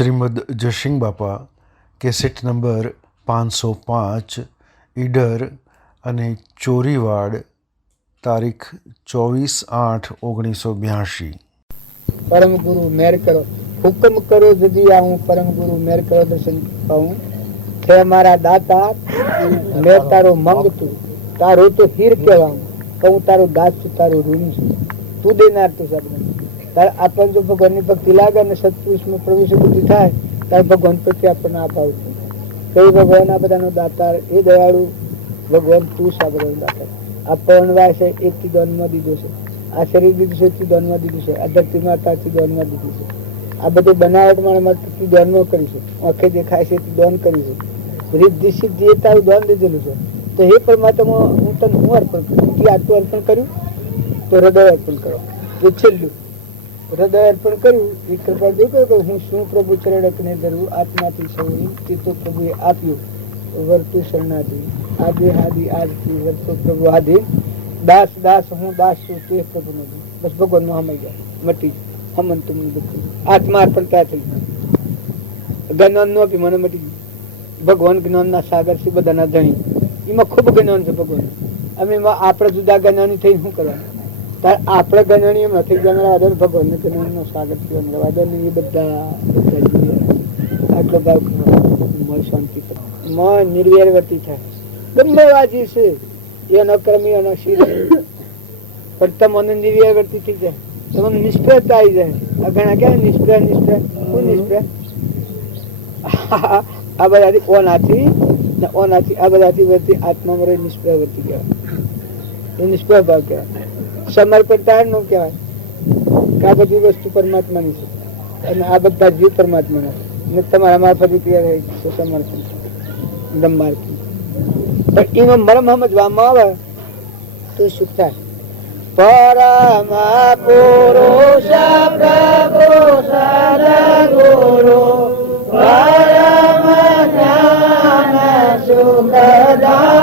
શ્રીમદ જયસિંહ બાપા cassette number 505 Idar અને ચોરીવાડ તારીખ 24/8/1982। परम गुरु मेहर करो, हुक्म करो जदी आऊं, परम गुरु मेहर करो दर्शन पाऊं। थे मारा दाता मैं तारो मंगतू, तारो तो हीर कहवाऊं, कहूं तारो दास तारो ऋण तू देनार तो सब तार अपन जो भगवान ની ભક્તિ લાગે ને સત્પુરુષમાં પ્રવેશ બુદ્ધિ થાય તાર ભગવાન પ્રત્યે આપણને આભાવ છે। કઈ ભગવાન આ બધાનો દાતાર એ દયાળુ ભગવાન તું સાબરનો દાતાર આ પવનવાય છે એકથી દાનમાં દીધો છે, આ શરીર દીધું છે એકથી દાનમાં દીધું છે, આ ધરતી માતાથી દાનમાં દીધું છે, આ બધું બનાવટ મારામાંથી દાનમાં કર્યું છે, આંખે દેખાય છે તે દાન કર્યું છે, રિદ્ધિ સિદ્ધિ એ તારું દાન દીધેલું છે। તો હે પરમાત્મા હું તને હું અર્પણ કરું, તું આટલું અર્પણ કર્યું તો હૃદય અર્પણ કરો। એ છેલ્લું હૃદય અર્પણ કર્યું એ કૃપા જોયું કે હું શું પ્રભુ ચરણકને ધરું આત્માથી સૌરી તે તો પ્રભુએ આપ્યું વર્તુ શરણાથી આદિ હાદિ આજથી વર્તો પ્રભુ આદિ દાસ દાસ હું દાસ છું તે પ્રભુ નથી બસ ભગવાન નું હમાઈ ગયા મટી હમન તુમ દુઃખ આત્મા અર્પણ ક્યાં થઈ જ્ઞાન નો બી મને મટી ગયું। ભગવાન જ્ઞાનના સાગર છે બધાના ધણી એમાં ખૂબ જ્ઞાન છે ભગવાન અમે આપણે જુદા જ્ઞાની થઈ શું કરવાનું આપણે ગણનીય નથી ગણવાદન ભગવાન ગણનનો સ્વાગત ગણવાદન એ બધા આટલો ભાવ મન શાંતિ મન નિર્વેરવતી થાય ગંભવાજી છે એનો કર્મી એનો શિર પણ તમને નિર્વેરવતી થઈ જાય તમને નિષ્ફળતા આવી જાય આ ઘણા ક્યાં નિષ્ફળ નિષ્ફળ શું નિષ્ફળ આ બધાથી ઓનાથી ને ઓનાથી આ બધાથી વર્તી આત્મામાં રહી નિષ્ફળ વર્તી કહેવાય એ નિષ્ફળ ભાવ કહેવાય। સમર્પણતા નો કહેવાય કે આ બધી વસ્તુ પરમાત્માની છે અને આ બધા જીવ પરમાત્માના છે તમારા મારફત ક્રિયા છે સમર્પણ બ્રહ્માર્થી પણ એમાં મરમ સમજવામાં આવે તો સુખ થાય। પરમ પુરુષ પ્રભુ સદગુરુ પરમ જ્ઞાન સુખદાતા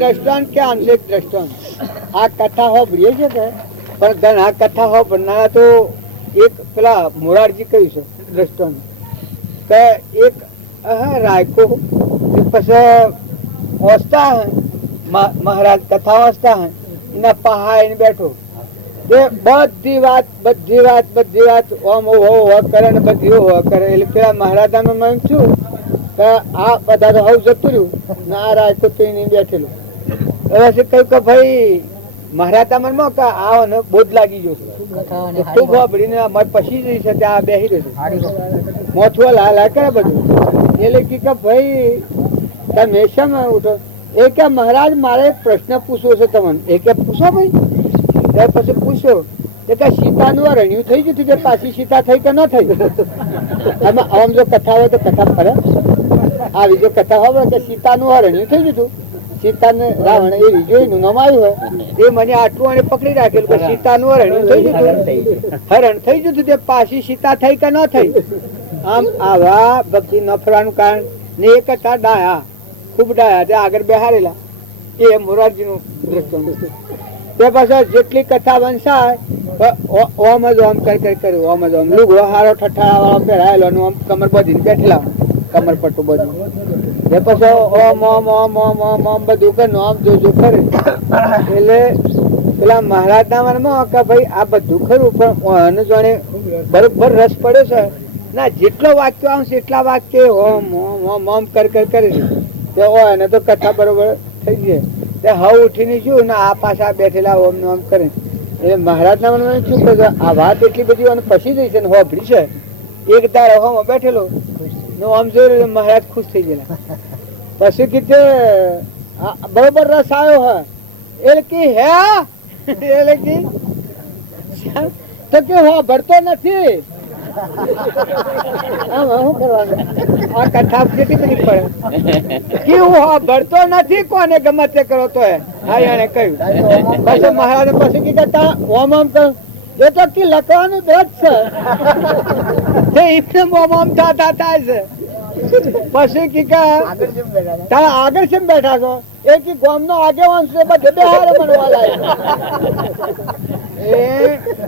દ્રષ્ટાંત કે આંતરિક દ્રષ્ટાંત આ કથા હોભળીએ છે કે પણ ઘણા કથા હોભળનારા તો એક પેલા મોરારજી કહ્યું છે દ્રષ્ટાંત કે એક રાયકો પછી વાંચતા હે મહારાજ કથા વાંચતા હે એના પહાડ બેઠો બધી વાત ઓમ હો કરે ને બધી હો કરે એટલે પેલા મહારાજ અમે શું આ બધા તો હવ જતું રહ્યું ને આ રાયકો તો નહીં બેઠેલું હવે કહ્યું કે ભાઈ મહારાજ મનમાં કે આવો ને બોધ લાગી ગયો છે ખૂબ વાપરીને પછી જઈ છે ત્યાં બેસી રહ્યો મોથું લાલ કરે બધું એટલે કે ભાઈ તમે શામાં ઉઠો એ કે મહારાજ મારે એક પ્રશ્ન પૂછવો છે તમને એ કે પૂછો ભાઈ ત્યાર પછી પૂછ્યો એ કે સીતાનું રણ્યું થઈ ગયું કે પાછી સીતા થઈ કે ન થઈ એમાં આમ જો કથા હોય તો કથા ફરે આવી જો કથા હોય કે સીતાનું રણ્યું થઈ ગયું સીતાને રાવણ એવી જોઈને નામ આવ્યું હોય એ મને આટલું અને પકડી રાખેલું કે સીતાનું હરણ થઈ ગયું હરણ થઈ ગયું તે પાછી સીતા થઈ કે ન થઈ આમ આવા ભક્તિ ન ફરવાનું કારણ ને એક હતા ડાયા ખૂબ ડાયા તે આગળ બેહારેલા એ મોરારજીનું દ્રષ્ટાંત તે પાછળ જેટલી કથા વંશાય ઓમ જ ઓમ કર્યું ઓમ જ ઓમ લુગડો હારો ઠઠાળા વાળો પહેરાયેલો આમ કમર બધીને બેઠેલા કમર પટ્ટું બધું એ પછી ઓમ ઓમ ઓમ ઓમ ઓમ ઓમ બધું કે નામ જોજો કરે એટલે પેલા મહારાજ ના મનમાં કે ભાઈ આ બધું ખરું પણ જાણે બરોબર રસ પડ્યો છે ના જેટલો વાક્યો આવશે એટલા વાક્ય ઓમ ઓમ ઓમ ઓમ કર કર કરે તે હોય ને તો કથા બરોબર થઈ જાય. તે હવે ઉઠીને શું ને આ પાછા બેઠેલા ઓમ ને ઓમ કરે એટલે મહારાજના મનમાં શું કહ્યું આ વાત એટલી બધી અને પછી જઈ છે ને હોભળી છે. એક તાર હોમાં બેઠેલો ને આમ જોયું મહારાજ ખુશ થઈ ગયેલા. પછી કીધે બરોબર રસ આવ્યો હે એટલે કે હે એટલે કે તો કે હો ભરતો નથી. શું કરવાનું આ કથા કેટલી બધી પડે કે હું હો ભરતો નથી કોને ગમે તે કરો તો હા એને કહ્યું. પછી મહારાજ પછી કીધા ઓમ ઓમ કહ્યું એ તો કે લખવાનું દોષ છે એમને ઓમ ઓમ થતા થાય છે. પછી કી તારા આગળ કેમ બેઠા છો એ કે ગામ નો આગેવાન છે બધે બેહારે બનવા લાયક. એ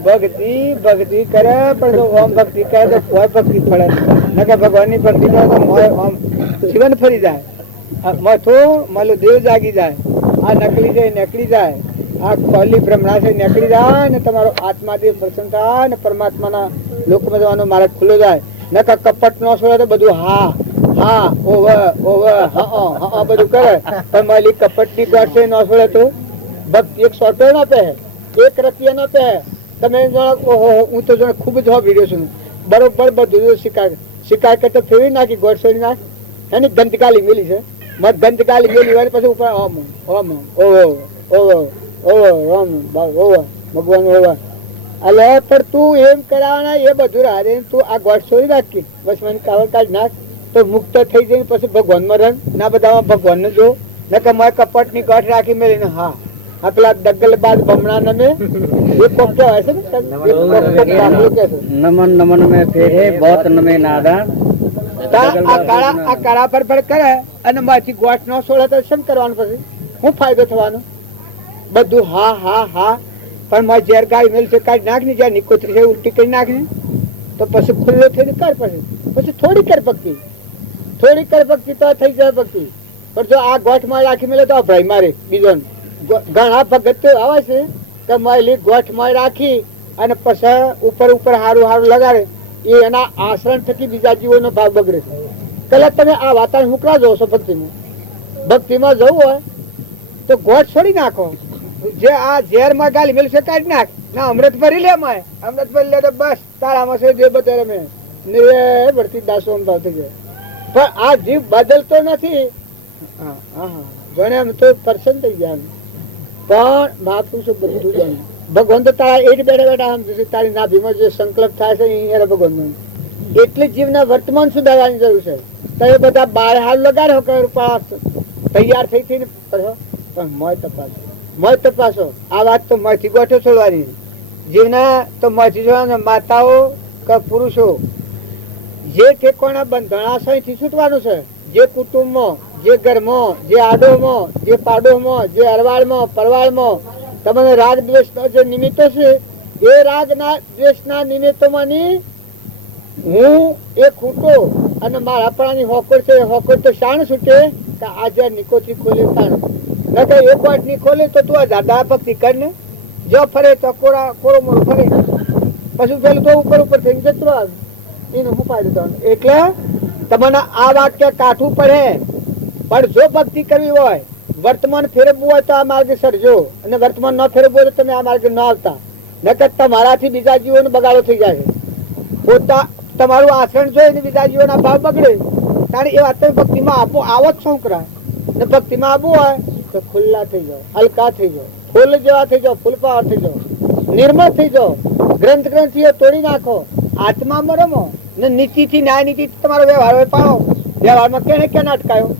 ભક્તિ ભક્તિ કરે પણ જો ઓમ ભક્તિ કરે તો કોઈ ભક્તિ પડે નકે ભગવાન ની ભક્તિ કરે તો ઓમ જીવન ફરી જાય. મથું માલું દેવ જાગી જાય. આ નકલી છે નીકળી જાય. આ ખોલી બ્રહ્મણા છે નીકળી જાય ને તમારો આત્માદેવ પ્રસન્ન થાય ને પરમાત્માના લોકમાં જવાનો માર્ગ ખુલ્લો જાય. નકર કપટ નો છોડે તો બધું હા હા ઓવર ઓવર હા બધું કરે પણ મારી કપટ ની ગાંઠ ન છોડે તો ભક્તિ એક સોટો ના પહે એક રતિયા ના પહે. તમે હું તો જોડે ખૂબ જ વિડીયો છું બરોબર બધું શિકાર કરતો ફેરવી નાખી ગોળ છોડી નાખ એની ગંદકાલી મેલી છે મત ગંદકાલી મેલી હોય પછી ઉપર ઓમ ઓમ ઓવો ઓવો ઓવો ઓમ ઓવો ભગવાન ઓવા અલે પણ તું એમ કરાવવાના એ બધું રાધે તું આ ગોળ છોડી રાખી બસ મને કાવડ કાઢ નાખ તો મુક્ત થઈ જાય પછી ભગવાનમાં રંગ ના બધામાં ભગવાન ને જો નકર મારે કપટ ની ગાંઠ રાખી મેળીને હા આ પેલા દગલ બાદ બમણા નમે એ કોક કહેવાય છે ને નમન નમન में फेरे बहुत नमे नादा. આ કાળા પર કરે અને માથી ગોઠ નો છોડે તો શું કરવાનું પછી શું ફાયદો થવાનો બધું હા હા હા પણ મારે ઝેર ગાડી મેલ છે કાઢી નાખ ને જ્યાં નિકોતરી છે ઉલટી કરી નાખ ને તો પછી ખુલ્લો થઈને કર પછી થોડી કર ભક્તિ તો થઈ જાય ભક્તિ. પણ જો આ ગોઠ માં રાખી મેલે તો ભય મારે બીજો ઘણા ભગત આવે છે કે મારી ગોઠ માં રાખી અને પછી ઉપર હારું હારું લગાડે એ એના આશ્રમ થકી બીજા જીવોનો ભાવ બગડે છે. પેલા તમે આ વાતાવરણ મોકલા જો છો ભક્તિમાં જવું હોય તો ગોઠ છોડી નાખો. જે આ ઝેર માં ગાલી મેલ છે કાઢી નાખ ના અમૃત ભરી લે માય અમૃત ભરી લે તો બસ તારામાં છે જે બતાવે મેં ભરતી દાસો ભાવ થઈ જાય. પણ આ જીવ બદલતો નથી જાણે એમ તો પર્સન થઈ જાય પણ મહાપુરુષો બધું જાણે. ભગવાન તો તારા એટ બેઠા બેઠા આમ તારી નાભીમાં જે સંકલ્પ થાય છે એ ભગવાન એટલે જીવના વર્તમાન સુધારવાની જરૂર છે. તો એ બધા બાર હાલ લગાડો તૈયાર થઈ થઈને પણ મોય તપાસો આ વાત તો મોયથી ગોઠો છોડવાની જીવના તો મોયથી છોડવાના માતાઓ કે પુરુષો જે ઠેકોણા બંધણાશયથી છૂટવાનું છે. જે કુટુંબમાં જે ઘરમાં જે આડોમાં જે પાડોમાં જે અરવાડમાં પરવાળમાં તમને રાગ દ્વેષ જે નિમિત્તો છે એ રાગ ના દ્વેષ ના નિમિત્તોમાંની હું એ ખૂટો અને મારા પરાની હોકર છે હોકર તો શાણ છૂટે કે આજે નિકોથી ખોલે શાણ નકર એક વાત ની ખોલે તો તું દાદા ભક્તિ કર ને જો ફરે તો કોરો મોરો ફરે પછી પેલું તો ઉપર થઈને જતું આવે એનો હું ફાયદો થવાનો. એટલે તમને આ વાક્ય કાઠું પડે પણ જો ભક્તિ કરવી હોય વર્તમાન ફેરવવું હોય તો આ માર્ગે સરજો અને વર્તમાન ન ફેરવવું હોય તો તમે આ માર્ગે ન આવતા નકર તમારાથી બીજા જીવોનો બગાડો થઈ જાય. પોતા તમારું આચરણ જોઈને બીજા જીવોના ભાવ બગડે ત્યારે એ વાત તમે ભક્તિમાં આપો આવો જ શું કરાય ને ભક્તિમાં આપવું હોય તો ખુલ્લા થઈ જાઓ હલકા થઈ જાઓ ફૂલ જેવા થઈ જાઓ ફૂલ પાવર થઈ જાઓ નિર્મળ થઈ જાઓ ગ્રંથિઓ તોડી નાખો આત્મામાં રમો ને નીતિથી ન્યાય નીતિ તમારો વ્યવહાર હોય પાડો. વ્યવહારમાં કેને ક્યાં અટકાયો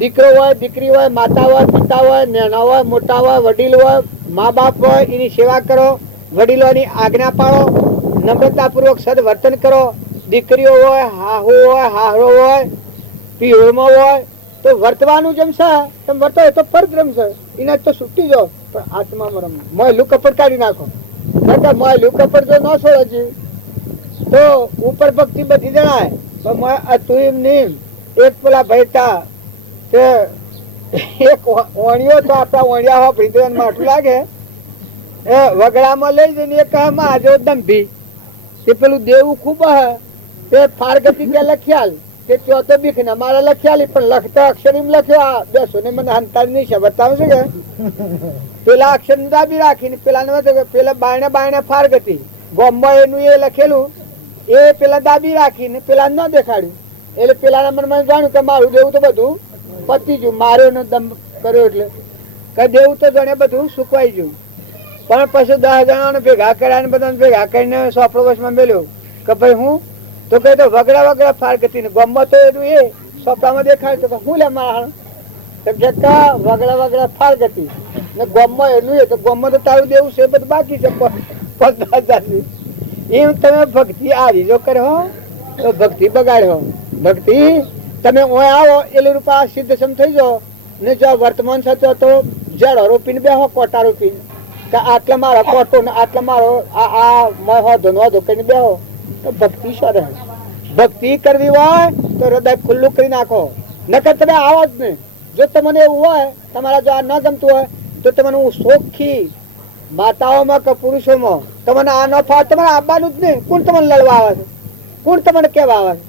દીકરો હોય દીકરી હોય માતા હોય પિતા હોય નાના હોય મોટા હોય વડીલ હોય મા બાપ હોય એની સેવા કરો વડીલોની આજ્ઞા પાડો નમ્રતાપૂર્વક સદવર્તન કરો. દીકરીઓ હોય હાહુ હોય હાહરો હોય પીહોળમાં હોય તો વર્તવાનું જેમ છે તમે વર્તો એ તો પરબ્રહ્મ છે એને તો છૂટી જાઓ પણ આત્મામાં રમો. મોયલું કપડ કાઢી નાખો મોયલું કપડ જો ન છોડે તો ઉપર ભક્તિ બધી જણાય પણ તું એમ નહીં. એક પેલા ભયતા એક ઓણિયો તો આપડા ઓણિયા હોય ભીંદ્રન માટું લાગે એ વગડામાં લઈ જઈને એક આજો દંભી તે પેલું દેવું ખૂબ તે ફારગતી કે લખ્યાલ તે ચોથો બીખ ને મારે લખ્યાલી પણ લખતા અક્ષર એમ લખ્યો આ બેસો ને મને હંતા નહીં છે બતાવશે કે પેલા અક્ષર ને દાબી રાખીને પેલા બાયણે બાયણે ફાર ગતિ ગોમમાં એનું એ લખેલું એ પેલા દાબી રાખીને પેલા ન દેખાડ્યું એટલે પેલાના મનમાં જાણ્યું કે મારું દેવું તો બધું પતી ગયું, માર્યો ને દમ કર્યો એટલે કે દેવું તો જાણે બધું સુકવાઈ ગયું. પણ પછી 10 જણાને ભેગા કર્યા ને બધાને ભેગા કરીને સોપડો વશમાં મેલ્યો કે ભાઈ હું તો કહે તો વગડા વગડા ફાર ગતિ ને ગોમમાં તો એનું એ સોપડામાં દેખાડ્યું તો હું લે મારા વગડા વગડા ફાર ગતિ ને ગોમમાં એનું એ તો ગોમમાં તો તારું દેવું છે બધું બાકી છે 50,000 એમ તમે ભક્તિ આવી જો કર્યો તો ભક્તિ બગાડ્યો. ભક્તિ તમે ઓય આવો એટલે રૂપા સિદ્ધ સમ થઈ જાઓ ને જો વર્તમાન થતો તો જડો રોપીને બેહો કોટા રોપીને કે આટલા મારો કોટો ને આટલા મારો આ મહો ધનવા ધોકીને બેહો તો ભક્તિ શું રહે? ભક્તિ કરવી હોય તો હૃદય ખુલ્લું કરી નાખો, નકર તમે આવો જ નહીં. જો તમને એવું હોય તમારા જો આ ન ગમતું હોય તો તમને હું શોખી માતાઓમાં કે પુરુષોમાં તમને આ ન ફાવે તમારે આવવાનું જ નહીં. કોણ તમને લડવા આવે છે? કોણ તમને કેવા આવે છે?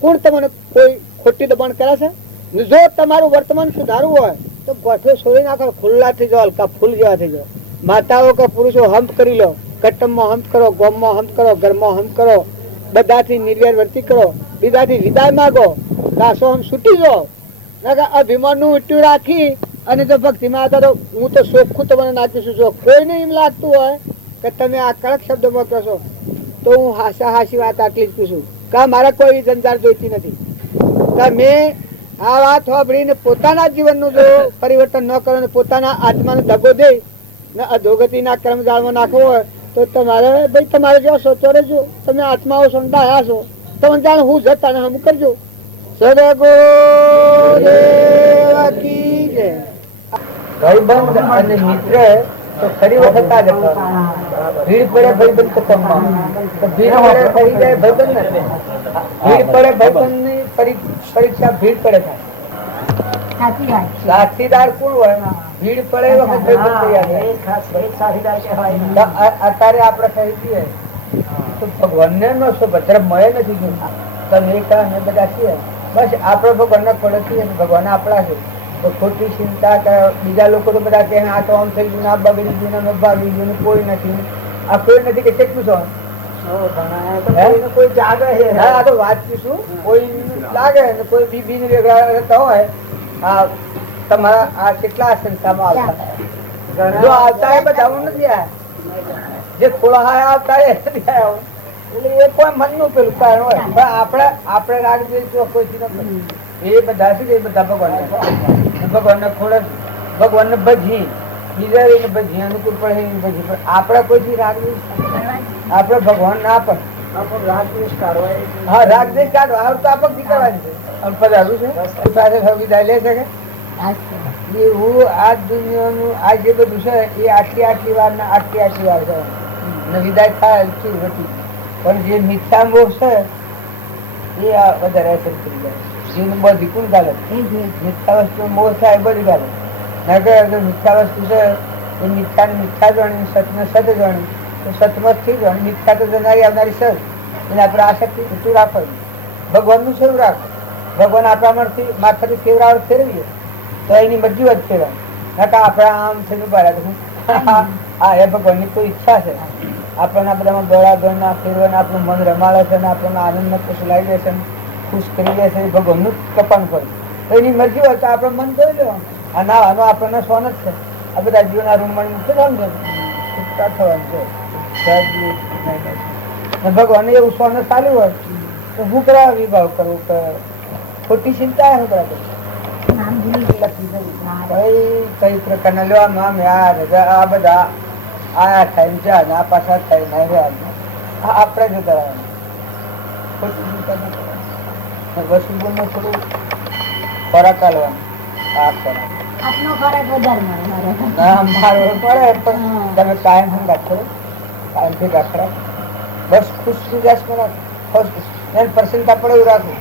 કોણ તમને કોઈ ખોટી દબાણ કરે છે? જો તમારું વર્તમાન સુધારવું હોય તો ગોઠવે છોડી નાખો, ખુલ્લા થઈ જાઓ, હલકા ફૂલ જેવા થઈ જાઓ. માતાઓ કે પુરુષો હંપ કરી લો, કટમમાં હંપ કરો, ગોમમાં હંપ કરો, ઘરમાં હંપ કરો, બધાથી નિર્વેર વર્તી કરો, બીજાથી વિદાય માગો, દાસો હમ છૂટી જાઓ. અભિમાન નું ઉટ્યું રાખી અને જો ભક્તિમાં હતા તો હું તો ચોખ્ખું તમને નાખીશું. જો કોઈને એમ લાગતું હોય કે તમે આ કડક શબ્દોમાં કહેશો તો હું હાસી વાત આટલી જ પૂછું કે મારે કોઈ જંજાર જોઈતી નથી. કે મેં આ વાત સાંભળીને પોતાના જીવનનું જો પરિવર્તન ન કરો ને પોતાના આત્માને દગો દે ને અધોગતિના કર્મજાળમાં નાખવો હોય તો તમારે ભાઈ તમારે જો સોચો રહેજો. તમે આત્માઓ સંડાયા છો તમે જાણ હું જતા ને હમ કરજો. સદગુરુદેવ કી જય. ભાઈબંધ અને મિત્ર તો ખરી વખત જ ભીડ પડે ભાઈબંધ તો કમમાં તો ભીડ પડે થઈ જાય ભાઈબંધ ને ભીડ પડે ભાઈબંધ ની પરીક્ષા ભીડ પડે થાય. સાથીદાર કોણ હોય? ભીડ પડે વખત ભાઈબંધ તૈયાર. અત્યારે આપણે કહી દઈએ તો ભગવાન ને નો સુભદ્ર મળે નથી ગયું તમે બધા છીએ બસ આપડે ભગવાન પડે છીએ ભગવાન આપણા છે. તો ખોટી ચિંતા કે બીજા લોકો તો બધા કે આ તો આમ થઈ ગયું, આ બગડી ગયું, ને ભાગી ગયું, કોઈ નથી. આ કોઈ નથી કે કેટલું છો કોઈ જાગે છે. હા તો વાત શું કોઈ લાગે ને કોઈ બીબી ને વેગળા રહેતા હોય. આ તમારા આ કેટલા સંસ્થામાં આવતા જો આવતા એ બધા નથી આવ્યા, જે થોડા હાય આવતા એ નથી આવ્યા. એટલે એ કોઈ મનનું પેલું કારણ હોય પણ આપણે રાગ જો કોઈ એ બધા શું એ બધા ભગવાનને ખોડે ભગવાનને ભજી બીજા ભજી અનુકૂળ પડે ભજી પણ આપણે કોઈ રાગ આપણે ભગવાન ના પણ રાગ દ્વેષ કાઢવા. હા રાગ દ્વેષ કાઢવા તો આપણે નીકળવાની છે. પધારું છે સાથે વિદાય લે છે કે હું આ દુનિયાનું આ જે બધું છે એ આટલી વાર ને આટલી વાર છે ને વિદાય થાય નથી. પણ જે મિથ્યા મોહ છે એ વધારે અસર કરી જાય. જીવન બધી કોણ ગાલે મિથ્યા વસ્તુ મોહ થાય બધી ગાલે. નગર મિથ્યા વસ્તુ છે એ મિથ્યા જાણી સતને સત જાણી તો સતમત થઈ જાણી મિથ્યા તો જનારી આવનારી સત એને આપણે આસક્તિ ઊંચું રાખવું. ભગવાનનું સેવ રાખો. ભગવાન આપણામાંથી માથાથી ફેવરાવ ફેરવીએ તો એની બધી વાત ફેરવાય. નકા આપણે આમ થઈને ઉભા રાખે હા એ ભગવાનની કોઈ ઈચ્છા છે આપણને બધામાં દોડા દોડના ફેરવાના આપણું મન રમાડે છે ને આપણને આનંદમાં ખુશ લાવી દે છે ખુશ કરી દે છે. ભગવાનનું કપાણ કરે તો એની મરજી હોય તો આપણે મન જોઈ લેવાનું. આ ના આનો આપણને સોન જ છે. આ બધા જીવના રૂમમાં થવાનું છે ભગવાન એવું સોન ચાલ્યું હોય તો હું કરા વિભાવ કરવું કે ખોટી ચિંતા હું કરા કઈ પ્રકારના લેવામાં આ બધા આયા થાય જા આ પાછા થાય ના આપણે જ કરાવવાનું. ખોટી ચિંતા ન કરવાની. વસુલમાં થોડું ખોરાક આલવાનું. આ ખોરાક મારો પડે પણ તમે કાયમ રાખો, કાયમ થી રાખો. બસ ખુશ મિજાજ માં રાખો, પ્રસન્નતા પડે એવું રાખો.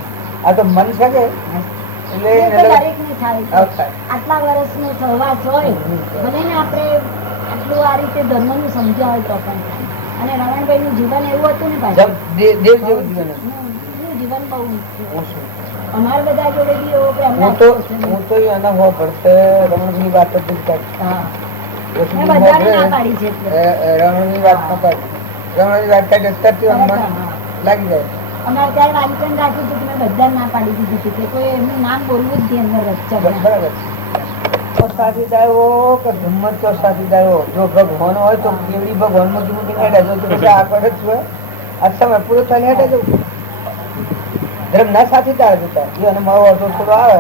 આ તો મન શકે આટલા વર્ષનો સહવાસ હોય ભલે ને આપણે આટલું આ રીતે ધર્મ નું સમજ્યા હોય તો પણ. અને રમણભાઈ નું જીવન એવું હતું ને પાછું દેવ જેવું જીવન. જીવન બહુ ઊંચું. હું શું અમારા બધા જોડે બી એવો પ્રેમ હું તો રાખ્યો છે. હું તો એના હો ભરતે રમણની વાત જ કરતા. હા. રમણની મેં બધાને ના પાડી છે એટલે. વાત ન પાડી. રમણની વાત કાઢે અત્યારથી આમ મન લાગી જાય. અમારે ત્યારે વાંચન રાખ્યું હતું કે મેં બધાને ના પાડી દીધી હતી કે કોઈ એમનું નામ બોલવું જ નહીં અંદર રચના. બરાબર ચોસાથી દાયો કે હિંમત ચોસાથી દાયો જો ભગવાન હોય તો કેવડી ભગવાન માં તું હેડે જો તો બધા આગળ જ છે આ સમય પૂરો થઈને હેડે જવું ધર્મ ના સાથી દાળ જતા એ અને મારો અડધો થોડો આવે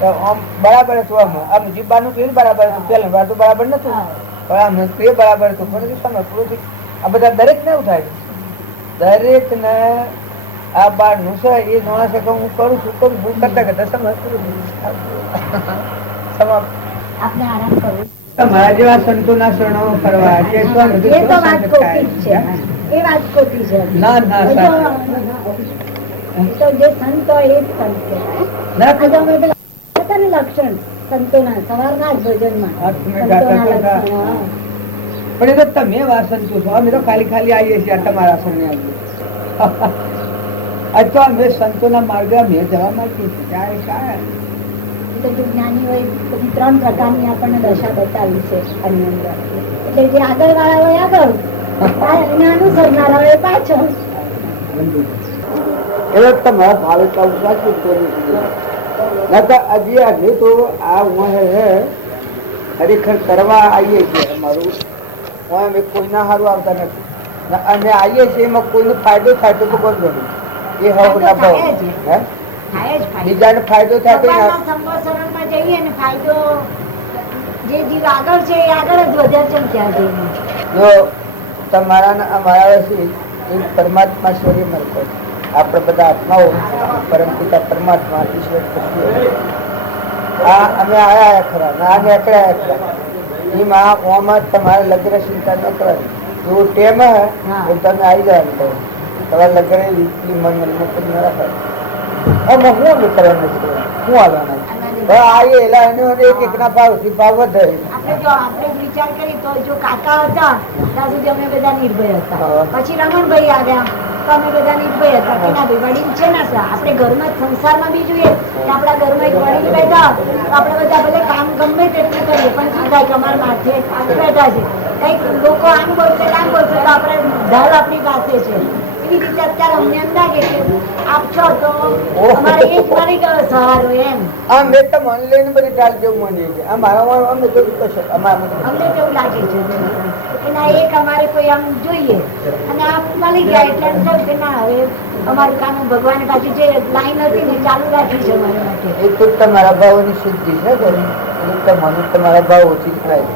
તો આમ બરાબર હતું આમ જીબાનું તો બરાબર હતું પેલા વાર તો બરાબર નતું પણ આમ એ બરાબર હતું પણ સમય પૂરો થઈ આ બધા દરેક ને એવું થાય દરેક ને આ બાર નું છે એ જોણા છે કે હું કરું છું કરતા કરતા સમય પૂરો આપણે આરામ કરવો. તમારા જેવા સંતોના શરણો ફરવા એ તો વાત ખોટી જ છે. એ વાત ખોટી છે. ના ના એ તો જે સંત હોય એ જ સંત કહેવાય. આ તો અમે પેલા હતા ને લક્ષણ સંતોના સવારના જ ભજનમાં સંતોના લક્ષણ. હા. પણ એ તો તમે વા સંતો છો અમે તો ખાલી ખાલી આવીએ છીએ આ તમારા શરણે આવીએ આ તો અમે સંતોના માર્ગે અમે જવા માંગીએ છીએ ક્યારે કાંઈ તો જે જ્ઞાની હોય બધી 3 પ્રકારની આપણને દશા બતાવી છે આની અંદર. એટલે જે આગળ વાળા હોય આગળ અને અનુસરનારા હોય પાછળ. એ તમારા ભાવે સાચું હજી આજે તો આ ખરેખર કરવા આવીએ છીએ અમારું અમે કોઈના સારું આવતા નથી અને આવીએ છીએ એમાં કોઈને ફાયદો થાય તો બહુ બધું એ હવે ના ભાવ થાય જ ફાયદો. બીજાને ફાયદો થાય તો ભગવાનના સંવત્સરણમાં જઈએ ને ફાયદો જે જીવ આગળ છે એ આગળ જ વધે છે ને ત્યાં જઈને. જો તમારા અમારા એક પરમાત્મા સ્વરૂપ મળતો આપણે બધા આત્માઓ પરમ પિતા પરમાત્મા ઈશ્વર આ અમે આયા ખરા ના નીકળ્યા ખરા એમાં ઓમાં તમારે લગ્ન ચિંતા ન કરવાની એવું ટેમ હે એ તમે આવી જવાનું કહો તમારે લગ્ન મન ન રાખવાનું આમાં હું કરવાનું છે શું આવવાના આવીએ એલા એને એક ના ભાવથી ભાવ વધે. આપણે વિચાર કરી તો જો કાકા હતા ત્યાં સુધી અમે બધા નિર્ભય હતા. પછી રમણભાઈ આવ્યા તો અમે બધા નિર્ભય હતા કે ના ભાઈ વડીલ છે ને આપણે ઘરમાં સંસારમાં બી જોઈએ કે આપણા ઘરમાં એક વડીલ બેઠા તો આપણે બધા ભલે કામ ગમે તેટલું કરીએ પણ શું થાય કે અમારા માથે બેઠા છે કઈક લોકો આમ બોલશે તો આપણે ઢાલ આપણી પાસે છે. એવી રીતે અત્યારે અમને અંદાજે કે આપ છો તો અમારે એ જ મળી ગયો સહારો એમ. આમ મેં તો મન લઈને બધી ટાલ જેવું મળી છે આ મારા અમને તો કશો અમને કેવું લાગે છે એના એક અમારે કોઈ આમ જોઈએ અને આપ મળી ગયા એટલે એમ થયું કે ના હવે અમારું કામ ભગવાન પાછી જે લાઈન હતી ને ચાલુ રાખી છે અમારા માટે. એ તો તમારા ભાવની શુદ્ધિ છે તમારું તમારા ભાવ ઓછી થાય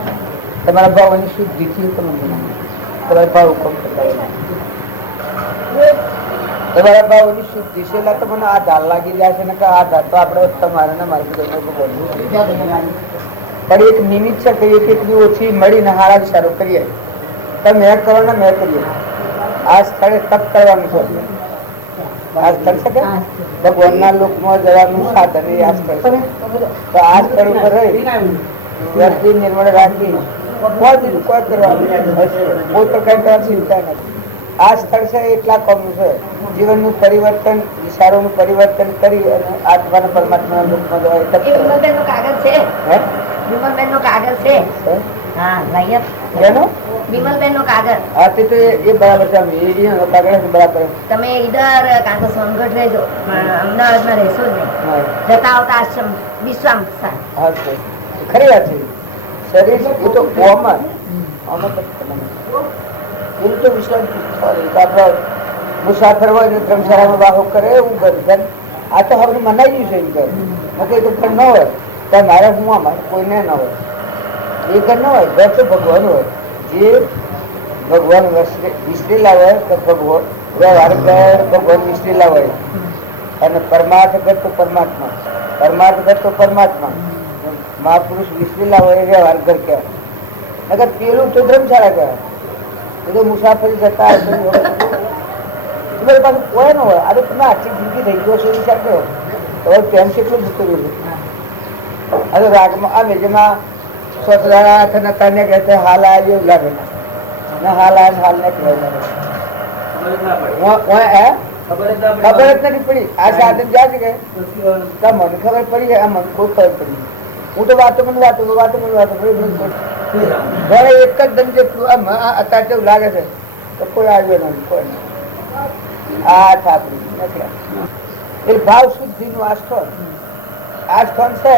તમારા ભાવની શુદ્ધિથી તમે તમારા ભાવ કમ થાય તમારા ભાવની શુદ્ધિ છે એટલે તમને આ ધાર લાગી જાય છે ને કે આ ધાર તો આપણે તમારે ને મારે પણ એક નિમિત્ત છે કે એક એટલી ઓછી મળીને હારા સારું કરીએ તો મેં કરો ને મેં કરીએ આ સ્થળે તપ કરવાનું છે આ સ્થળ છે કે ભગવાનના લોકમાં જવાનું સાધન એ આ સ્થળ છે તો આ સ્થળ ઉપર રહી વ્યક્તિ નિર્મળ રાખી કોઈ કરવાનું કોઈ પ્રકાર ચિંતા નથી. આ સ્થળ છે એટલા કામનું છે જીવનનું પરિવર્તન વિચારોનું પરિવર્તન કરી અને આત્માના પરમાત્માના લોકમાં જવાય. વિમલબેન નો કાગળ છે વિમલબેન નો કાગળ છે હા લઈએ વિમલબેન નો કાગળ હા તે તો એ બરાબર છે કાગળ બરાબર તમે ઈડર કાં તો સોનગઢ રહેજો અમદાવાદમાં રહેશો જ નહીં જતા આવતા આશ્રમ વિશ્રામ હા ખરી વાત છે શરીર એ તો આમાં એમ તો વિશ્રામ આપડે મુસાફર હોય ને ધર્મશાળામાં વાહો કરે એવું ઘર આ તો હવે મનાઈ ગયું છે એમ ઘર કોઈ તો ઘર ન હોય તો મારે હું આમાં કોઈને ન હોય એ ઘર ન હોય ઘર તો ભગવાન હોય જે ભગવાન વિસરેલા હોય તો ભગવાન વ્યવહાર ભગવાન વિસરેલા હોય અને પરમાર્થ ઘર તો પરમાત્મા પરમાર્થ ઘર તો પરમાત્મા મહાપુરુષ વિસરેલા હોય એ વ્યવહાર ઘર કહેવાય નકર પેલું તો ધર્મશાળા કહેવાય. એ તો મુસાફરી જતા પાસે કોઈ ન હોય આ તો તમે આખી જિંદગી થઈ ગયો છે વિચાર કરો હવે પ્રેમ કેટલું જતું રહ્યું હવે રાગમાં આવે જેમાં સ્વતંત્ર કહે હાલ આ એવું લાગે હાલ આ હાલ ને કહેવાય ખબર જ નથી પડી. આ સાધન જ્યાં છે કે મને ખબર પડી કે આ મને કોઈ ખબર પડી. હું તો વાતો મને ઘરે એક જ દમ જેટલું અત્યારે જેવું લાગે છે તો કોઈ આવ્યો નથી, કોઈ નહીં. આ થાપડી નથી. એ ભાવ શુદ્ધિ નું આસ્થાન છે.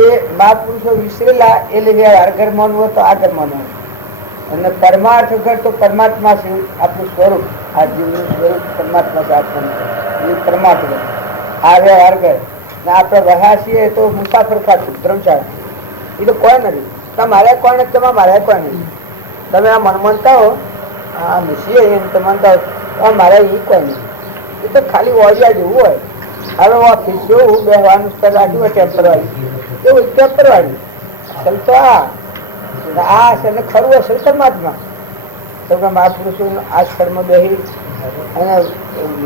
એ મહાપુરુષો વિસરેલા એટલે હરઘર માનવું હોય તો આગળ માનવું, અને પરમાર્થ ઘર તો પરમાત્મા છે. આપણું સ્વરૂપ, આ જીવનું સ્વરૂપ પરમાત્મા છે. આત્મા પરમાર્થ ઘર આવે હરઘર ને આપણે રહ્યા છીએ તો મુસાફર ખાતું ધર્મશાળા. એ તો કોઈ નથી. તમારે કોઈ નથી, તમે મારે કોઈ નથી. તમે આ મન માનતા હો આ છીએ એમ તો માનતા હો, મારે એ કોઈ નહીં. એ તો ખાલી ઓળિયા જેવું હોય. હવે ઓફિસ જેવું બેસવાનું સ્તર રાખ્યું હોય ટેમ્પર વાળી, એવું ટેમ્પર વાળી અસલ તો આ અસલ ખરું અસલ પરમાત્મા. તમે મહાપુરુષો આ સ્થળમાં બેસી અને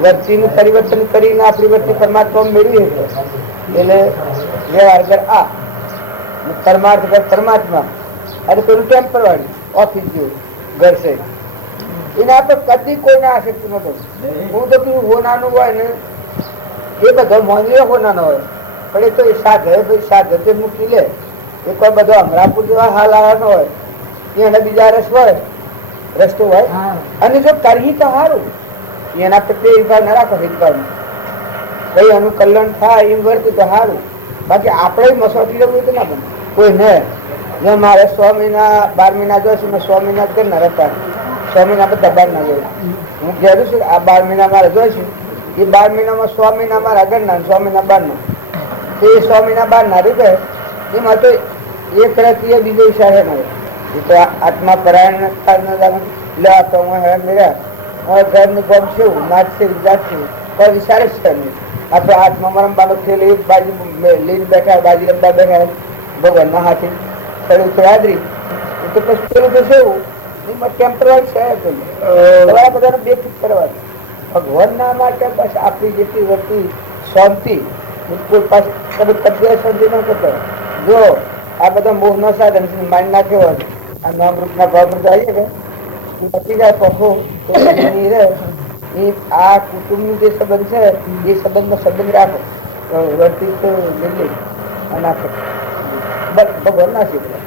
વર્તીનું પરિવર્તન કરીને આપણી વર્તી પરમાત્મા મેળવી હતી. એટલે વ્યવહાર આ પરમાર્થ ઘર પરમાત્મા અને પેલું ટેમ્પર વાળી ઓફિસ જેવું ઘર છે. એને આપણે કદી કોઈને આસક્તિ નતો. હું તો કેવું હોનાનું હોય ને એ બધો મોનીય હોનાનો હોય, પણ એ તો એ સાધે મૂકી લે. એ કોઈ બધો અમરાપુર જેવા હાલ આવવાનો હોય એને બીજા રસ હોય, રસ્તો હોય. અને જો કરવી તો સારું, એના પ્રત્યે વિભાગ ના રાખો. હિતભાવ કઈ એનું કલ્યાણ થાય એમ વર્તું તો સારું. બાકી આપણે મસોટી રહેવું તો ના બને કોઈ ને. મારે 6 મહિના 12 મહિના જોઈશે, મેં 6 મહિના જ કરનાર હતા. 6 મહિના બધા બહાર ના જોયું. હું કહેલું છું આ 12 મહિના મારે જોઈશું. એ 12 મહિનામાં 6 મહિના મારા ઘરના, 6 મહિના બહારના. એ 6 મહિના બહાર ના રીતે એમાં તો એક રતી બીજો વિચાર છે મારે. એ તો આત્મા પરાયણ લેવા તો હું મેળ્યા ઘરનું ગમ છે, નાચ છે, વિજાત છે, કોઈ વિચાર જ છે નહીં. આપણે આત્મા મરમ બાબત થયેલી એક બાજુ લઈને બેઠા, બાજુ રમવા બેઠા ભગવાનના હાથે પડ્યું છે હાજરી. તો પછી પેલું તો શું એમાં ટેમ્પરરી છે. તમારા બધાને બેફિક કરવાનું ભગવાન ના માટે બસ આપણી જેટલી વર્તી શાંતિ બિલકુલ પાછી તમે તબિયત શાંતિ ન કરતો. જો આ બધા મોહ નો સાધન માઇન્ડ નાખ્યો હોય, આ નામરૂપ ના ભાવ પર જઈએ કે પતી જાય પખો આ કુટુંબ નું જે સંબંધ છે એ સંબંધ નો સંબંધ રાખો. વર્તી તો નાખો ભગવાન ના શીખે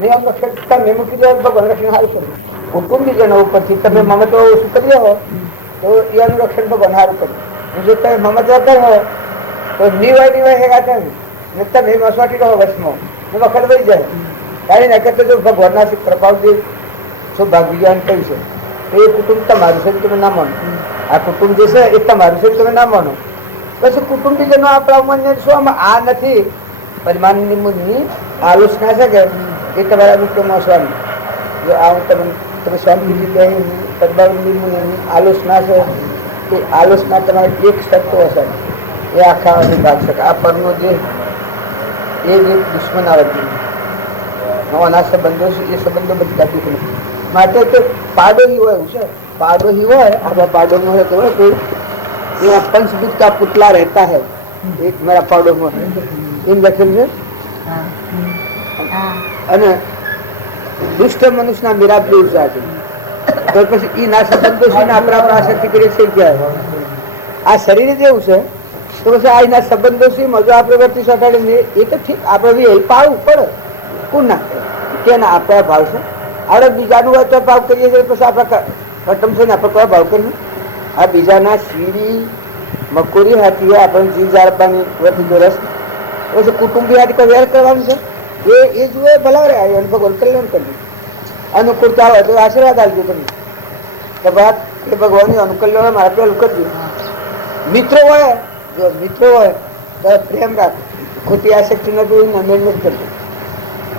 નિયમ તમે મૂકી દો ભગવાન રક્ષણ સારું કર્યું. કુટુંબીજનો ઉપરથી તમે મમત્વ ઓછું કરી હો તો એનું રક્ષણ ભગવાન સારું કર્યું. જો તમે મમત્વ કરો તો નિવાય હેગા થાય ને તમે મસવાટી રહો વસમાં વખત વહી જાય. તારી નકર તો ભગવાન ના કૃપાથી સૌભાગ્યવાન કહ્યું છે એ કુટુંબ તમારું છે તમે ના માનો. આ કુટુંબ જે છે એ તમારું છે તમે ના માનો. પછી કુટુંબીજનો આપણા માન્ય શું આ નથી પરિમાણની મુજની આલોચના છે કે એ તમારા મુખ્યમાં સ્વામી. જો આ તમે સ્વામીજી કહે પદ્માવતી આલોચના છે એ આલોચના તમારે એક શબ્દો હશે એ આખા ભાગ શકે. આ પરનો જે એ દુશ્મન આવે આના સંબંધો છે એ સંબંધો બધા દુઃખ માટે તો પાડોહી હોય એવું છે. પાડોહી હોય આપણા પાડોમાં હોય તો હોય કોઈ यहाँ पंचभूत का पुतला रहता है एक मेरा पाउडर में इन लखेल છે. અને દુષ્ટ મનુષ્યના મીરા બી ઉર્જા છે. તો પછી એ ના સંબંધો આપણા આસક્તિ કરીએ છીએ ક્યાં આ શરીર જેવું છે તો પછી આ એના સંબંધો છે મજો આપણે વર્તી સટાડીને એ તો ઠીક આપણે બી પાડવું પડે. કોણ ના કે ના આપણા ભાવ છે આપણે બીજાનું હોય તો ભાવ કરીએ છીએ પછી આપણે ખતમ છે ને આપણે કયા ભાવ કરીએ. આ બીજાના શીરી મકોરી હાથી આપણને જીવ જાળવવાની વર્તી જો રસ પછી કુટુંબી હાથી કોઈ વેર કરવાનું છે એ જુએ ભલા રે આવ્યો ભગવાન કલ્યાણ કરી અનુકૂળતા હોય તો આશીર્વાદ આપજો તમે કે વાત એ ભગવાનની અનુકૂળ હોય મારે પેલું કરજો. મિત્રો હોય જો મિત્રો હોય તો પ્રેમ રાખ ખોટી આસક્તિ ન જોઈ મહેનત કરજો.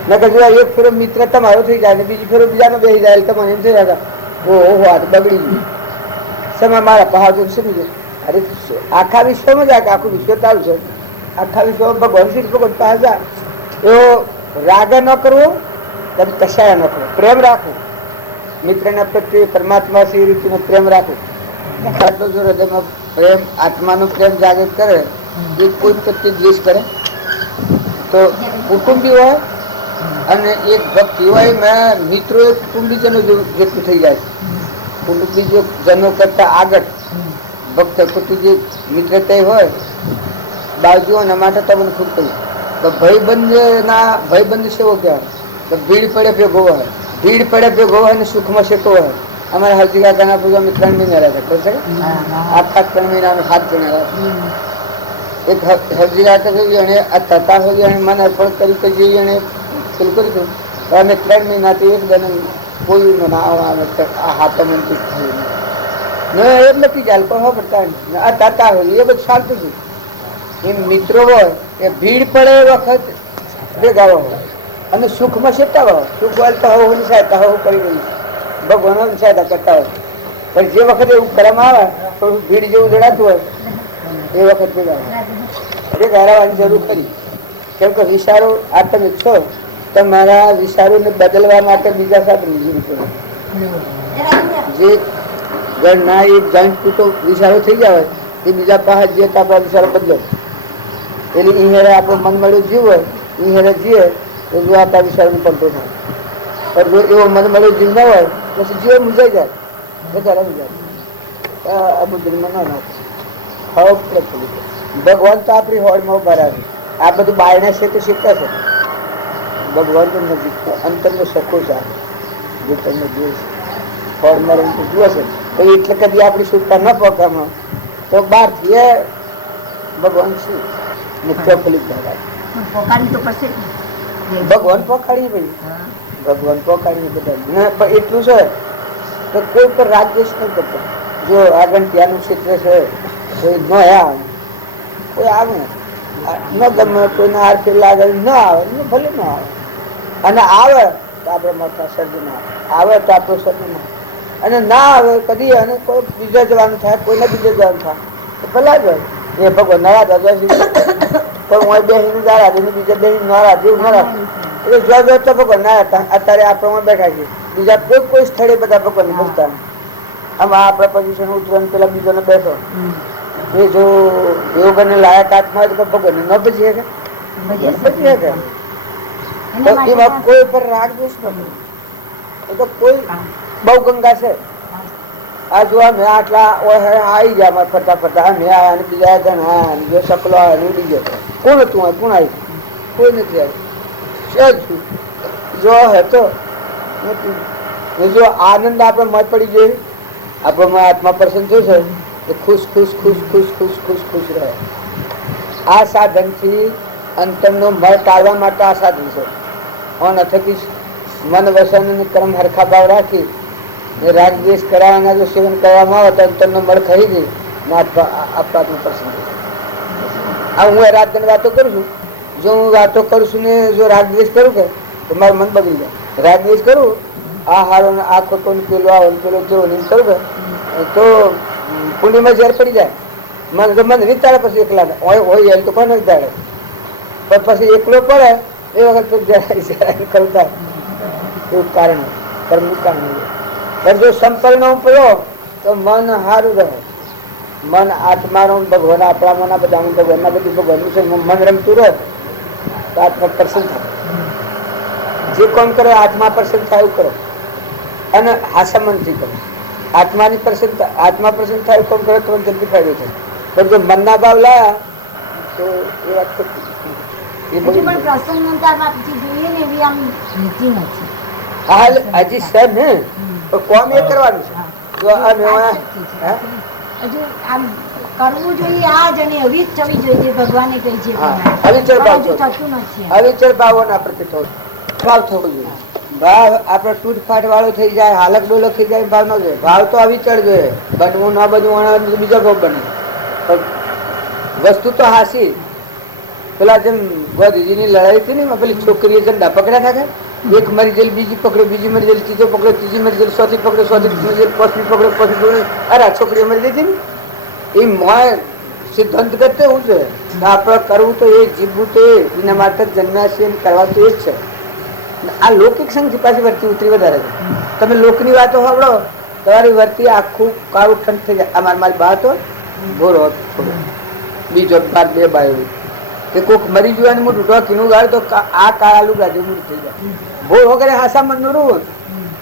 નકર જો એક ફેરો મિત્ર તમારો થઈ જાય ને બીજી ફેરો બીજાનો બેસી જાય તમને એમ થઈ જાય ઓહો આ તો બગડી ગયું સમય મારા પહાડ સમજો. અરે આખા વિશ્વમાં જાય કે આખું વિશ્વ તારું છે આખા વિશ્વમાં ભગવાન શ્રી ભગવાન પાસે જાય એવો રાગ ન કરવો તમે કશાય ન કરવો. પ્રેમ રાખો મિત્રના પ્રત્યે પરમાત્મા શ્રી રીતિનો પ્રેમ રાખો. આટલો જો હૃદયમાં પ્રેમ આત્માનો પ્રેમ જાગૃત કરે એ કોઈ પ્રત્યે દ્વેષ કરે તો કુટુંબી હોય અને એક ભક્તિ હોય મેં મિત્રો કુટુંબીજનો જેટલું થઈ જાય. કુટુંબીજો જનો કરતા આગળ ભક્ત ખોટી જે મિત્રતા હોય બાજુઓના માટે તમને ખૂબ કહ્યું તો ભાઈબંધ સેવો કહેવાય. તો ભીડ પડે ભેગો હોય, ભીડ પડે ભેગો હોય અને સુખમાં શેકો હોય. અમારા હજી કાકાના પૂજા અમે 3 મહિના રહ્યા હતા, ખબર છે? આખા 3 મહિના અમે 7 જણા રહ્યા. એક હજી કાકા થઈ અને આ તતા હોય અને મન અર્પણ કરી કે જે એને પેલું કર્યું હતું. તો અમે 3 મહિનાથી એક દન કોઈ હાથો મનથી થયું નહીં. એમ નથી ચાલ કોઈ પડતા આ તતા હોય એ બધું ચાલતું હતું. એ મિત્રો હોય એ ભીડ પડે એ વખત ભેગા હોય અને સુખમાં શેતા હોય. સુખ વાળતા હોય સહાયતા હોય કરી રહી ભગવાન સહાયતા કરતા હોય. પણ જે વખતે એવું કરમ આવે થોડું ભીડ જેવું જણાતું હોય એ વખત ભેગા રહેવાની જરૂર ખરી. કેમ કે વિચારો આ તમે છો તમારા વિચારોને બદલવા માટે બીજા સાથે જરૂર પડે. જે ઘરના એક જોઈન્ટ કૂટો વિચારો થઈ જાય એ બીજા પાસે જે આપણા વિચારો બદલો એટલે ઈહેરે આપણું મન મળ્યું જીવ હોય ઈહેરે જીવે તો જો આપણા વિચારોને પડતો થાય. પણ જો એવો મન મળ્યો જીવ ન હોય પછી જીવ મૂજાઈ જાય વધારે જાય આ બધું ના નાખે. ભગવાન તો આપણી હોળમાં ઉભા રાખે. આ બધું બાયના છે તો શીખતા છે. ભગવાન તો નજીક અંતરનો સખો છે. જે તમને જુએ છે હોળમાં રહીને જુએ છે તો એટલે કદી આપણી સુરતા ન પકડમાં તો બહારથી એ ભગવાન શું મુખ્ય ફલિત ભગવાન પોકાડીએ ભાઈ ભગવાન પોકાડીએ બધા. એટલું છે તો કોઈ પર રાગ દ્વેષ નહીં કરતો. જો આગળ ત્યાંનું ક્ષેત્ર છે કોઈ ન આવે કોઈ આવે ન ગમે કોઈને હાર ફેરલા આગળ ન આવે ભલે ન આવે અને આવે તો આપણે મોટા સર્જન આવે તો આપણું સર્જન અને ના આવે કદી અને કોઈ બીજા જવાનું થાય કોઈને બીજે જવાનું થાય તો ભલા જ એ ભગવાન નારાજ પણ હું બેસીને નારાજ બીજા બેસી નારાજ એવું નારાજ એટલે જો તો ભગવાન ના હતા. અત્યારે આપણે બેઠા છીએ બીજા કોઈ સ્થળે બધા ભગવાન ભજતા આમાં આપણા પોઝિશન ઉતરવાનું પેલા બીજાને બેઠો એ જો યોગને લાયક આત્મા તો ભગવાન ન ભજીએ કે એમાં કોઈ પર રાગ દ્વેષ નથી. એ તો કોઈ બહુ ગંગા છે. આ જો અમે આટલા આવી ગયા અમારે ફરતા અમે આવ્યા અને બીજા જણા જો સકલો આવ્યા ઉડી ગયો કોણ હતું કોણ આવી કોઈ નથી આવ્યું. જો હતો જો આનંદ આપણે મત પડી જોઈએ આપણો આત્મા પ્રસન્ન થશે એ ખુશ રહે. આ સાધનથી અંતરનો મળ ટાળવા માટે આ સાધન છે. ઓન અથકી મન વસન અને કર્મ હરખા ભાવ રાખી રાગ દ્વેષ કરાવવાના જો સેવન કરવામાં આવે તો અંતરનો મળ ખરી ગઈ આપણા પ્રસન્ન. આ હું રાત દિન વાતો કરું છું. જો હું વાતો કરું છું ને જો રાગ દ્વેષ કરું કે તો મારું મન બગડી જાય. રાગ દ્વેષ કરું આ હારો ને આ ખોટો ને પેલો આવો ને પેલો જેવો નહીં કરું તો પુણ્યમાં ઝેર પડી જાય. મન વિતાડે પછી એકલા હોય એમ તો કોને વિતાડે પણ પછી એકલો પડે એ વખત કરતા એવું કારણ કર્મનું કારણ. પણ જો સંપર્ણ પડ્યો તો મન સારું રહે. મન આત્માનું ભગવાન આપણા બધા ભગવાનના બધું ભગવાનનું છે મન રમતું રહે તો આત્મા પ્રસન્ન થાય. જે કોણ કરો આત્મા પ્રસન્ન થાય એવું કરો અને આસામનથી કરો. આત્માની પ્રસન્નતા આત્મા પ્રસન્ન થાય કોણ કરો તો જલ્દી ફાયદો થાય. પણ જો મનના ભાવ લાયા તો એ વાત હજી સર ને કોમ એ કરવાનું છે. કરવું જોઈએ આ જ અને એવી જ થવી જોઈએ ભગવાને કહી છે. અવિચળ ભાવોના પ્રતિ ભાવ થવો જોઈએ. ભાવ આપડે તૂટફાટ વાળો થઈ જાય હાલક ડોલક થઈ જાય ભાવ ન જોઈએ. ભાવ તો અવિચળ જોઈએ. બનવું ના બનવું બીજો ભાવ બને વસ્તુ તો હાસી. પેલા જેમ વદીજીની લડાઈ હતી ને પેલી છોકરીએ ઝંડા પકડ્યા থাকে એક મરી ગયેલી બીજી પકડ્યો બીજી મરી ગયેલી ત્રીજો પકડ્યો ત્રીજી મરી ગયેલી ચોથી પકડ્યો ચોથી મરી ગયેલી પાંચમી પકડ્યો પાંચમી પકડ્યો અરે છોકરીઓ મરી ગઈ હતી ને એ મોય સિદ્ધાંત કરતે એવું છે. આપણે કરવું તો એ જીવવું તો એના માટે જન્મ્યા છે કરવા તો એ જ છે. આ લૌકિક સંઘથી પાછી વર્તી ઉતરી વધારે છે. તમે લોકની વાતો સાંભળો તમારી વર્તી આખું કાળું ઠંડ થઈ જાય. અમારે મારી બા તો ભોરો બીજો બાર બે બાયો કે કોઈક મરી ગયું મોટું ઢોકીનું ગાળ તો આ કાળા લુગડા જેવું મોટું થઈ જાય. ભોર વગેરે હાસા મનનું રૂ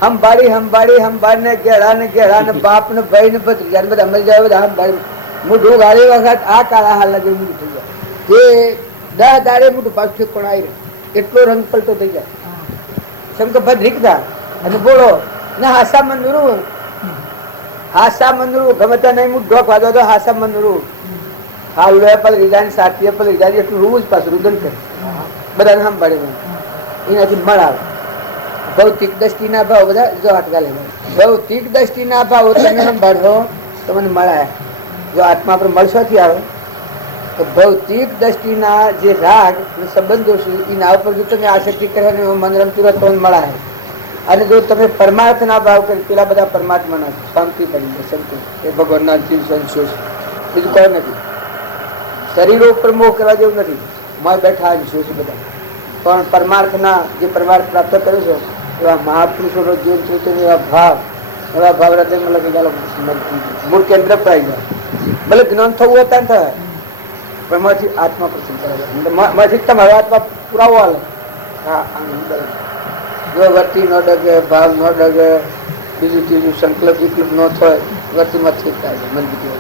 હંભાળી ને ઘેડા ને બાપ ને ભાઈ ને ભત્રીજા બધા મરી જાય બધા હંભાળી મોઢું ગાળી વખત આ કાળા હાલ લાગે મોઢું થઈ જાય. જે 10 દાડે મોઢું પાછું પણ આવી એટલો રંગ પલટો થઈ જાય. શંકર ભદ્રિકતા અને બોલો ના હાસા મંદરું ગમે ત્યાં નહીં હું ઢોક વાંધો તો હાસા મંદરું હાલ પલ રીજાની સાથી પલ રીજાની એટલું રૂવું જ પાછું રુદન કરે બધાને સાંભળે એનાથી મળ આવે. ભૌતિક દ્રષ્ટિના ભાવ બધા જો હાથગાલે ભૌતિક દ્રષ્ટિના ભાવ તમે સંભાળો તમને મળાય. જો આત્મા પર મળશોથી આવે તો ભૌતિક દ્રષ્ટિના જે રાગ સંબંધો છે એના ઉપર જો તમે આસક્તિ કરો ને મન રમતું રહો તો મળાય. અને જો તમે પરમાર્થના ભાવ કરી પેલા બધા પરમાત્માના શાંતિ કરી દે સંતોષ એ ભગવાનના જીવ સંતોષ બીજું કોઈ નથી. શરીરો ઉપર મોહ કરવા જેવું નથી. માં બેઠા છે બધા પણ પરમાર્થના જે પરમાર્થ પ્રાપ્ત કર્યો છે એવા મહાપુરુષોનો જીવન છે એવા ભાવ હૃદયમાં લગી ચાલો મૂળ કેન્દ્ર પર આવી જાય. ભલે જ્ઞાન થવું હતા ને થાય પણ માંથી આત્મા પ્રસન્ન કરાવે તમારો આત્મા પુરાવો હાલે. હા જો વર્તી ન ડગે ભાવ ન ડગે બીજું ત્રીજું સંકલ્પ વિકલ્પ ન થાય વર્તીમાં ઠીક થાય મન બીજું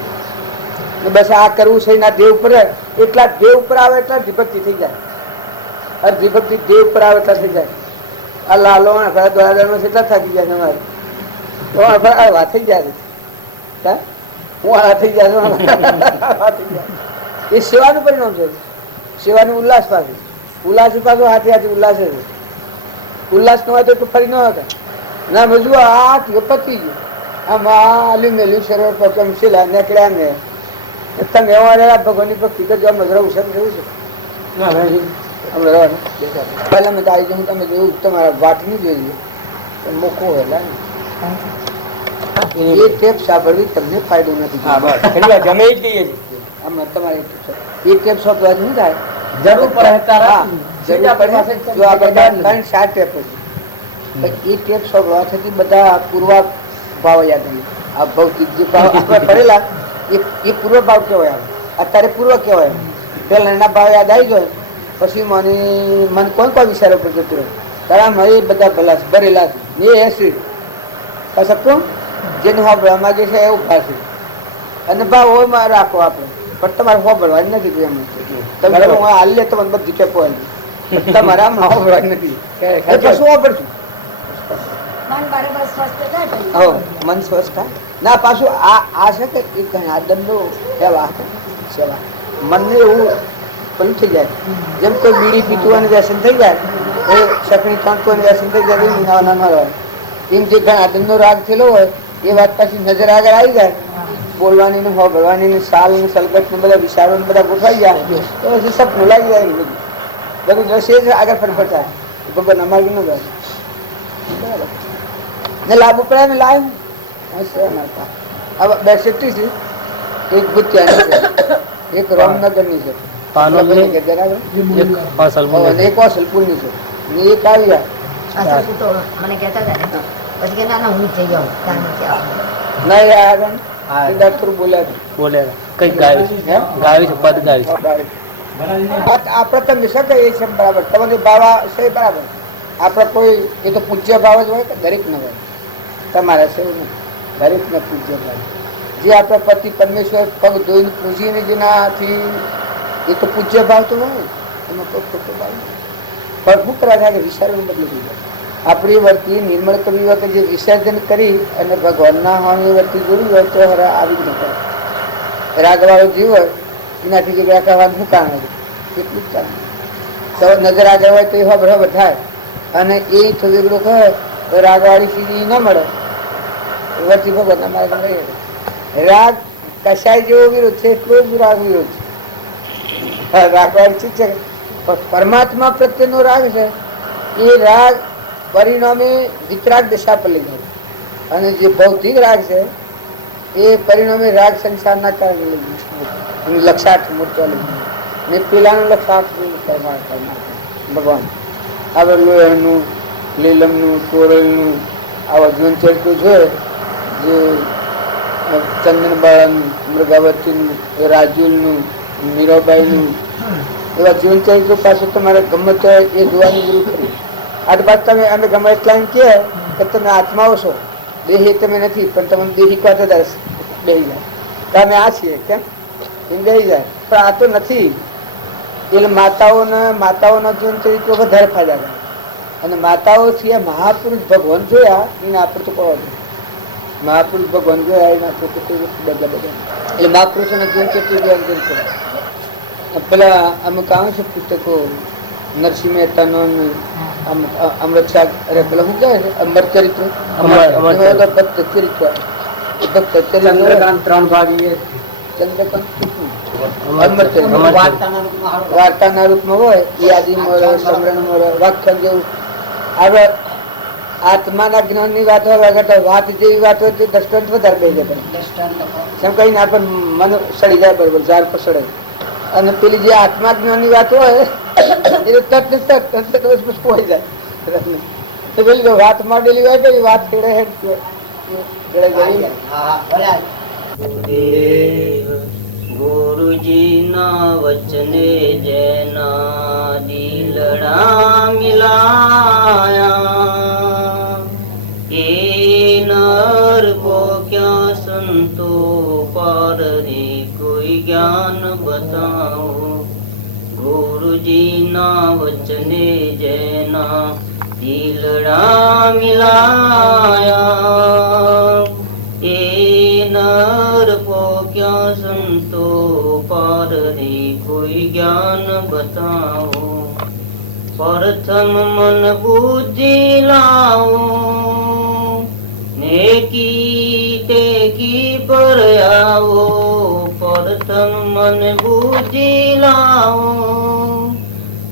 બસ આ કરવું છે એના દેવ ઉપર એટલા દેવ ઉપર આવે એટલા વિભક્તિ થઈ જાય. વિભક્તિ દેવ ઉપર આવે એટલા થઈ જાય. આ લાલો દ્વારદારમાં કેટલા થાકી જાય તમારે વાત થઈ જાય હું આ થઈ જાય એ સેવાનું પરિણામ છે. સેવાનું ઉલ્લાસ પાછું ઉલ્લાસ પાછું હાથે હાથે ઉલ્લાસ છે. ઉલ્લાસ ન હોય તો ફરી ન હતા ના બધું આ પતી ગયું આમ આલ્યું મેલ્યું શરીર પકમ શીલા નીકળ્યા ને તમે એવા રહ્યા ભગવાનની ભક્તિ કરજો આમ રહું છે રહેવું છે પહેલા મેં તો આવી જાઉં તમે જોયું તમારા વાટ નહીં જોઈએ મોકો હેલા એ ટેપ સાંભળવી તમને ફાયદો નથી. જમે જ કહીએ છીએ આમાં તમારે એ ટેપ સોંપવા નહીં થાય જરૂર પડે જો આપણે 7 ટેપ એ ટેપ સોંપવા થકી બધા પૂર્વ ભાવ યાદ નહીં. આ ભૌતિક જે ભાવ આપણે પડેલા એ પૂર્વ ભાવ કહેવાય. અત્યારે પૂર્વ કહેવાય. પેલા એના ભાવ યાદ આવી જાય પછી મન કોઈ વિચારો પર જતું રહે તારા એ બધા ભલા ભરેલા છે એ એસિડ પાછું જેને હોબળવા માંગે છે એવું પાસે અને ભાવ હોય રાખો આપણે પણ તમારે હોબળવાની નથી એમ તમે હાલ લે તમને બધી ટેપો તમારે આમ હોબળવાની નથી શું હોબળશું મન સ્વસ્થ થાય ના પાછું આ છે કે એ કઈ આદમનો એવા સેવા મનને એવું પેલું થઈ જાય. જેમ કોઈ બીડી પીતું વ્યસન થઈ જાય એ શકણી કાંકવાનું વ્યસન થઈ જાય એમ જે આદમનો રાગ થયેલો હોય એ વાત પાછી નજર આગળ આવી જાય બોલવાની ને હોબળવાની ને સાલ ને સલગટ ને બધા વિચારો ને બધા ગોઠવાઈ જાય તો પછી સપનું લાગી જાય બધું દ્રશ્ય જ આગળ ફરફર થાય ભગવાન અમારી ન જાય બરાબર ને લાભ ઉપરાય ને લાવ્યું હવે 2 સિટી છે. એક ભૂતિયાની છે એક રામનગરની છે એક કોસલપુરની છે એક આવ્યા મને કહેતા હતા પછી કે ના હું થઈ જાઉં આ પ્રથમ વિષય એ છે બરાબર તમારી બાવા છે બરાબર. આપડે કોઈ એ તો પૂજ્ય ભાવ જ હોય કે દરેક ન હોય તમારે છે દરેક ને પૂજ્ય ભાવ જે આપણા પતિ પરમેશ્વર પગ ધોઈને પૂજીને જેનાથી એ તો પૂજ્ય ભાવ તો હોય એમાં કોઈ ખોટો ભાવ પણ શું કરવા થાય કે વિચારોને બદલી થઈ જાય. આપણી વર્તી નિર્મળ કરવી હોય કે જે વિસર્જન કરી અને ભગવાનના હોવાની વર્તી જોડી હોય તો હરા આવી જ ન કરે. રાગવાળો જીવ હોય એનાથી જે રાગવાનું શું કામ હોય એટલું જ કામ નજર આગળ હોય તો એ બરાબર થાય અને એ થોડું હોય તો રાગવાળી સીધી ન મળે વર્તી ભગવાનના માર્ગ રહે. રાગ કશાય જેવો વિરોધ છે એટલો જ રાગ વિરોધ છે. રાગવાળી ઠીક છે પરમાત્મા પ્રત્યેનો રાગ છે એ રાગ પરિણામે વિતરાગ દશા પર લઈ જાય અને જે ભૌતિક રાગ છે એ પરિણામે રાગ સંસારના કારણે લઈ જાય લક્ષાર્થ મૂર્તિઓ લઈ જાય ને પેલાનું લક્ષાર્થ ભગવાન આવે લોહીનું લીલમનું તોરલનું આવા જીવન ચરિત્રો જોઈએ જે ચંદનબાળાનું મૃગાવતીનું રાજુલનું મીરાબાઈનું એવા જીવન ચરિત્રો પાસે તમારે ગમે તો એ જોવાની જરૂર ખરી. આ બાદ તમે અમે ગમે એટલા એમ કહે કે તમે આત્માઓ છો દેહી તમે નથી પણ તમને દેહી કાઢે બેસી જાય તમે આ છીએ કેમ એમ બેસી જાય. પણ આ તો નથી. એટલે માતાઓના જીવન ચરિત્ર વધારે ફાયદા કરે. અને માતાઓ છે મહાપુરુષ ભગવાન જોયા એને આપણે તો કહો મહાપુરુષ ભગવાન જોયા એના બધા એટલે મહાપુરુષોના જીવન ચરિત્ર પેલા અમુક આવે છે પુસ્તકો નરસિંહ મહેતાનો અમૃત અરે પેલા શું કહેવાય અમર ચરિત્ર ભક્ત ચરિત્ર ત્રણ ભાગ વાર્તાના રૂપમાં હોય એ આદિ સમરણ વાખ્યાન જેવું આવે. આત્માના જ્ઞાન ની વાત હોય કરતા વાત જેવી વાત હોય તે દ્રષ્ટાંત વધારે કહી જાય કઈ ના પણ મન સડી જાય બરોબર ઝાડ પર સડે. અને પેલી જે આત્મા જ્ઞાન ની વાત હોય એ તરત હોય જાય પેલી વાત માંડેલી હોય કે વાત ગુરુજી ના વચને જેના દિલડા મિલાયા એ નર કો ક્યાં સંતો પર રે કોઈ જ્ઞાન બતાવો. ગુરુજી ના વચને જેના દિલડા મિલાયા એ નર કો ક્યાં સંતો પર રે કોઈ જ્ઞાન બતાવો. પ્રથમ મન બુદ્ધિ લાવો નેકી ટેકી પર આવો. પ્રથમ મન બુદ્ધિ લાવો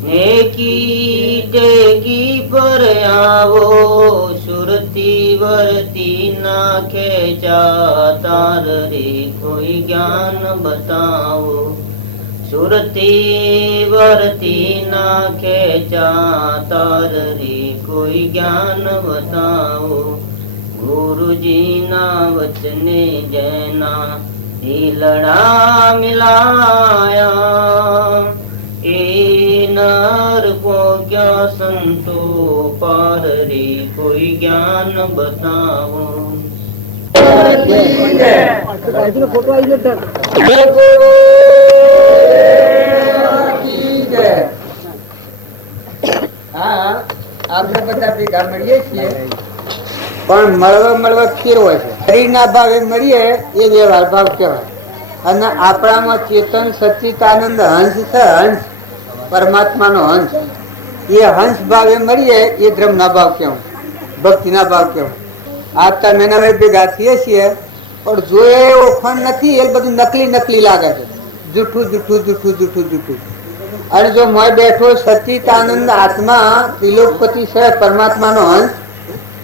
નેકી ટેકી પર આવો. સુરતી વર્તી ના ખેંચા તાર રે કોઈ જ્ઞાન બતાવો. સુરતી વર્તી ના ખેંચા તાર રે કોઈ જ્ઞાન બતાવો. ગુરુજી ના વચને જેના દિલડા મિલાયા એ નર કો ક્યાં સંતો પાર રે કોઈ જ્ઞાન બતાવો. હા આપણે બધા ભેગા મળીએ છીએ પણ મળવા ફેર હોય છે. શરીરના ભાવે મળીએ એ વ્યવહાર ભાવ કહેવાય. અને આપણામાં ચેતન સચ્ચિદાનંદ હંસ છે. હંસ પરમાત્માનો હંસ એ હંસ ભાવે મળીએ એ ધર્મના ભાવ કહેવાય, ભક્તિના ભાવ કહેવાય. આ તમે ભેગા થઈએ છીએ પણ જો એ ઓળખાણ નથી એ બધું નકલી લાગે છે. જૂઠું. અને જો મોય બેઠો સચ્ચિદાનંદ આત્મા ત્રિલોકપતિ છે પરમાત્માનો હંસ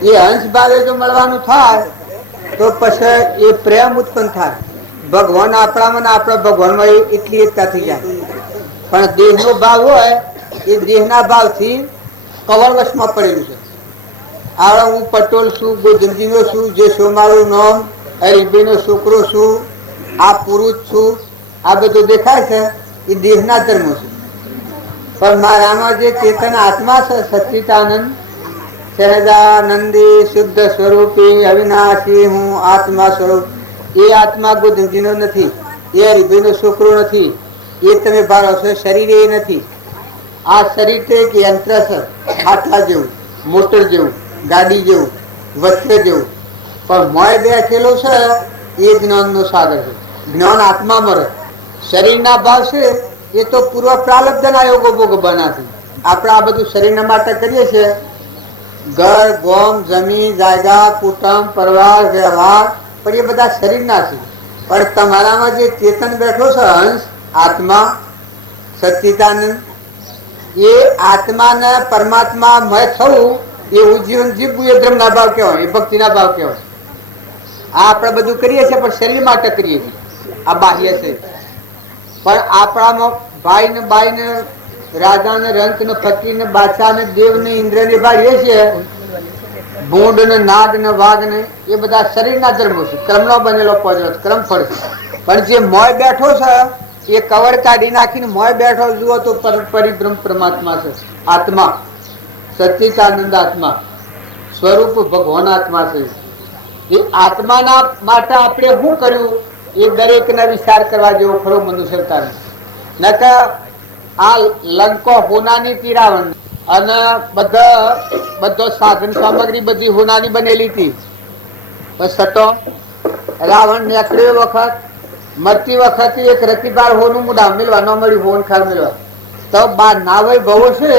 એ હંસ ભાવે જો મળવાનું થાય તો પછી એ પ્રેમ ઉત્પન્ન થાય. ભગવાન આપણામાં ને આપણા ભગવાનમાં એટલી એકતા થઈ જાય. પણ દેહનો ભાવ હોય એ દેહના ભાવથી કવરવશમાં પડેલું છે. આવડે હું પટોલ છું, ગોધમજીનો છું, જે સોમારું નામ, હરીભાઈનો છોકરો છું, આ પુરુષ છું, આ બધું દેખાય છે એ દેહના ધર્મો છે. પણ મારામાં જે ચેતન આત્મા છે સચ્ચિદાનંદ સહજાનંદી શુદ્ધ સ્વરૂપી અવિનાશી હું આત્મા સ્વરૂપ એ આત્મા ગોધમજીનો નથી, એ હરીભાઈનો છોકરો નથી, એ તમે ભારો છો. શરીર એ નથી. આ શરીર તો એક યંત્ર છે, આટલા જેવું, મોટર જેવું, ગાડી જેવું, વસ્ત્ર જેવું. પણ મોય બેઠેલો છે એ જ્ઞાનનો સાગર છે. જ્ઞાન આત્મા મળે. શરીરના ભાવ છે એ તો પૂર્વ પ્રાલબ્ધના યોગો ભોગ બનાથી. આપણે આ બધું શરીરના માટે કરીએ છીએ. ઘર, ગોમ, જમીન, જાયગા, કુટુંબ, પરિવાર, વ્યવહાર, પણ એ બધા શરીરના છે. પણ તમારામાં જે ચેતન બેઠો છે હંસ આત્મા સચ્ચિદાનંદ એ આત્માને પરમાત્મા મય થવું એવું જીવન જીવવું એ ધર્મના ભાવ કહેવાય, એ ભક્તિના ભાવ કહેવાય. આ આપણે બધું કરીએ છીએ પણ શરીર માટે કરીએ છીએ. આ બાહ્ય છે. પણ આપણામાં ભાઈ ને બાઈ ને રાજા ને રંક ને ફકીર ને બાદશાહ ને દેવ ને ઇન્દ્ર ને ભાઈએ છીએ. ભૂંડ ને નાગ ને વાઘ ને એ બધા શરીરના ધર્મો છે. ક્રમનો બનેલો પહોંચેલો ક્રમ ફળ છે. પણ જે મોય બેઠો છે એ કવર કાઢી નાખીને મોય બેઠો જુઓ તો પરિબ્રહ્મ પરમાત્મા છે. આત્મા સચ્ચિદાનંદ આત્મા સ્વરૂપ ભગવાન આત્મા છે. એ આત્માના માટે આપણે શું કર્યું એ દરેકને વિચાર કરવા જેવો ખરો મનુષ્યતા નકર આ લંકો હોનાની હતી રાવણ અને બધો સાધન સામગ્રી બધી હોનાની બનેલી હતી. બસ તો રાવણ નીકળ્યો વખત મરતી વખતે એક રતિબાર હોનું મુડા મેળવા ન મળ્યું હોન ખાર મેળવા તો બાર નાવય ભવો છે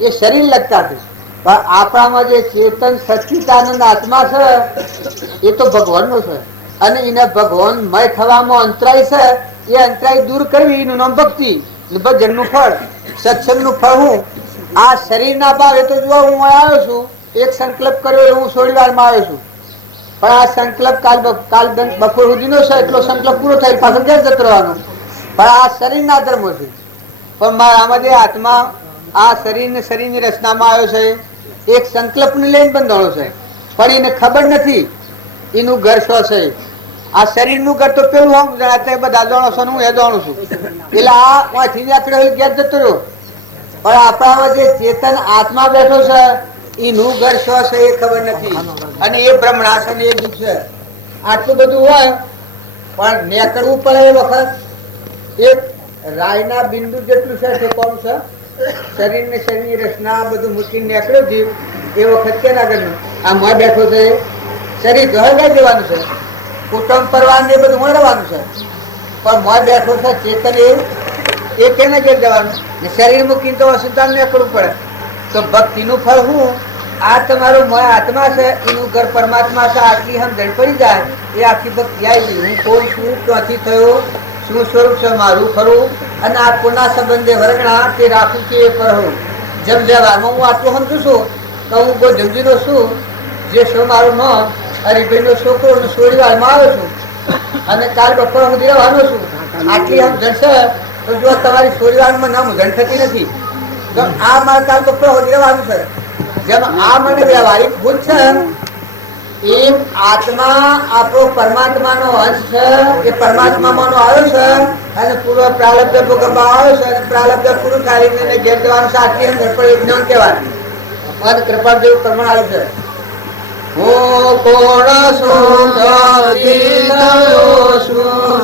એ શરીર લગતા છે પણ આપણામાં જે ચેતન સચ્ચિદાનંદ આત્મા છે એ તો ભગવાનનો છે અને એને ભગવાનમય થવામાં અંતરાય છે એ અંતરાય દૂર કરવી એનું નામ ભક્તિ ભજનનું ફળ સત્સંગનું ફળ. હું આ શરીરના ભાવે તો જો હું આવ્યો છું એક સંકલ્પ કર્યો હું થોડી વારમાં આવ્યો છું પણ આ સંકલ્પ કાલ બપોર સુધીનો છે એટલો સંકલ્પ પૂરો થાય પાછો ઘેર જતો રહેવાનો પણ આ શરીરના ધર્મો છે પણ મારામાં જે આત્મા આ શરીરની રચનામાં આવ્યો છે એક સંકલ્પને લઈને બંધાણો છે પણ એને ખબર નથી એનું ઘર શું છે. આ શરીરનું ઘર તો પેલું હું જણાતા બધા જાણો છો હું એ જાણું છું એટલે આથી ઘેર જતો રહ્યો પણ આપણામાં જે ચેતન આત્મા બેઠો છે એનું ઘર શું છે એ ખબર નથી અને એ બ્રહ્મણા છે એ દુઃખ છે. આટલું બધું હોય પણ નીકળવું પડે એ વખત એક રાયના બિંદુ જેટલું છે તે કોણ છે શરીરની રચના બધું મૂકીને નીકળ્યો જીવ એ વખત કેના ઘરનું આ મોય બેઠો છે શરીર ઘર ગાઈ દેવાનું છે કુટુંબ પરિવાર ને બધું મળવાનું છે પણ મોય બેઠો છે ચેતન એ કેને ઘેર જવાનું શરીર મૂકીને તો અસુધાન નીકળવું પડે. તો ભક્તિનું ફળ હું આ તમારો મોય આત્મા છે એનું ઘર પરમાત્મા છે આટલી સમજણ પડી જાય એ આખી ભક્તિ આવી ગઈ. હું કોણ છું ક્યાંથી થયો શું સ્વરૂપ છે મારું ખરું અને આ કોના સંબંધે વર્ગણા તે રાખું છું એ પર જેમ વ્યવહારમાં હું આટલું સમજુ છું તો હું કોઈ જમજીનો છું જે શું મારું નામ હરિભાઈનો છોકરો સોળી વારમાં આવ્યો છું અને કાલ બપોર સુધી રહેવાનો છું આટલી સમજણ છે તો જો તમારી સોળી વારમાં નામ સમજણ થતી નથી તો આ મારે કાલ બપોર સુધી રહેવાનું છે. જેમ આ મને વ્યવહારિક ભૂત છે એમ આત્મા આપણો પરમાત્માનો અંશ છે એ પરમાત્માનો આવ્યો છે અને પૂર્વ પ્રારબ્ધ ભોગવવા આવ્યો છે અને પ્રારબ્ધ પૂરું કરીને ઘેર જવાનું છે આટલી અંદર પણ જ્ઞાન કહેવાય અને કૃપા જેવું પ્રમાણ આવ્યું છે. હું કોણ છું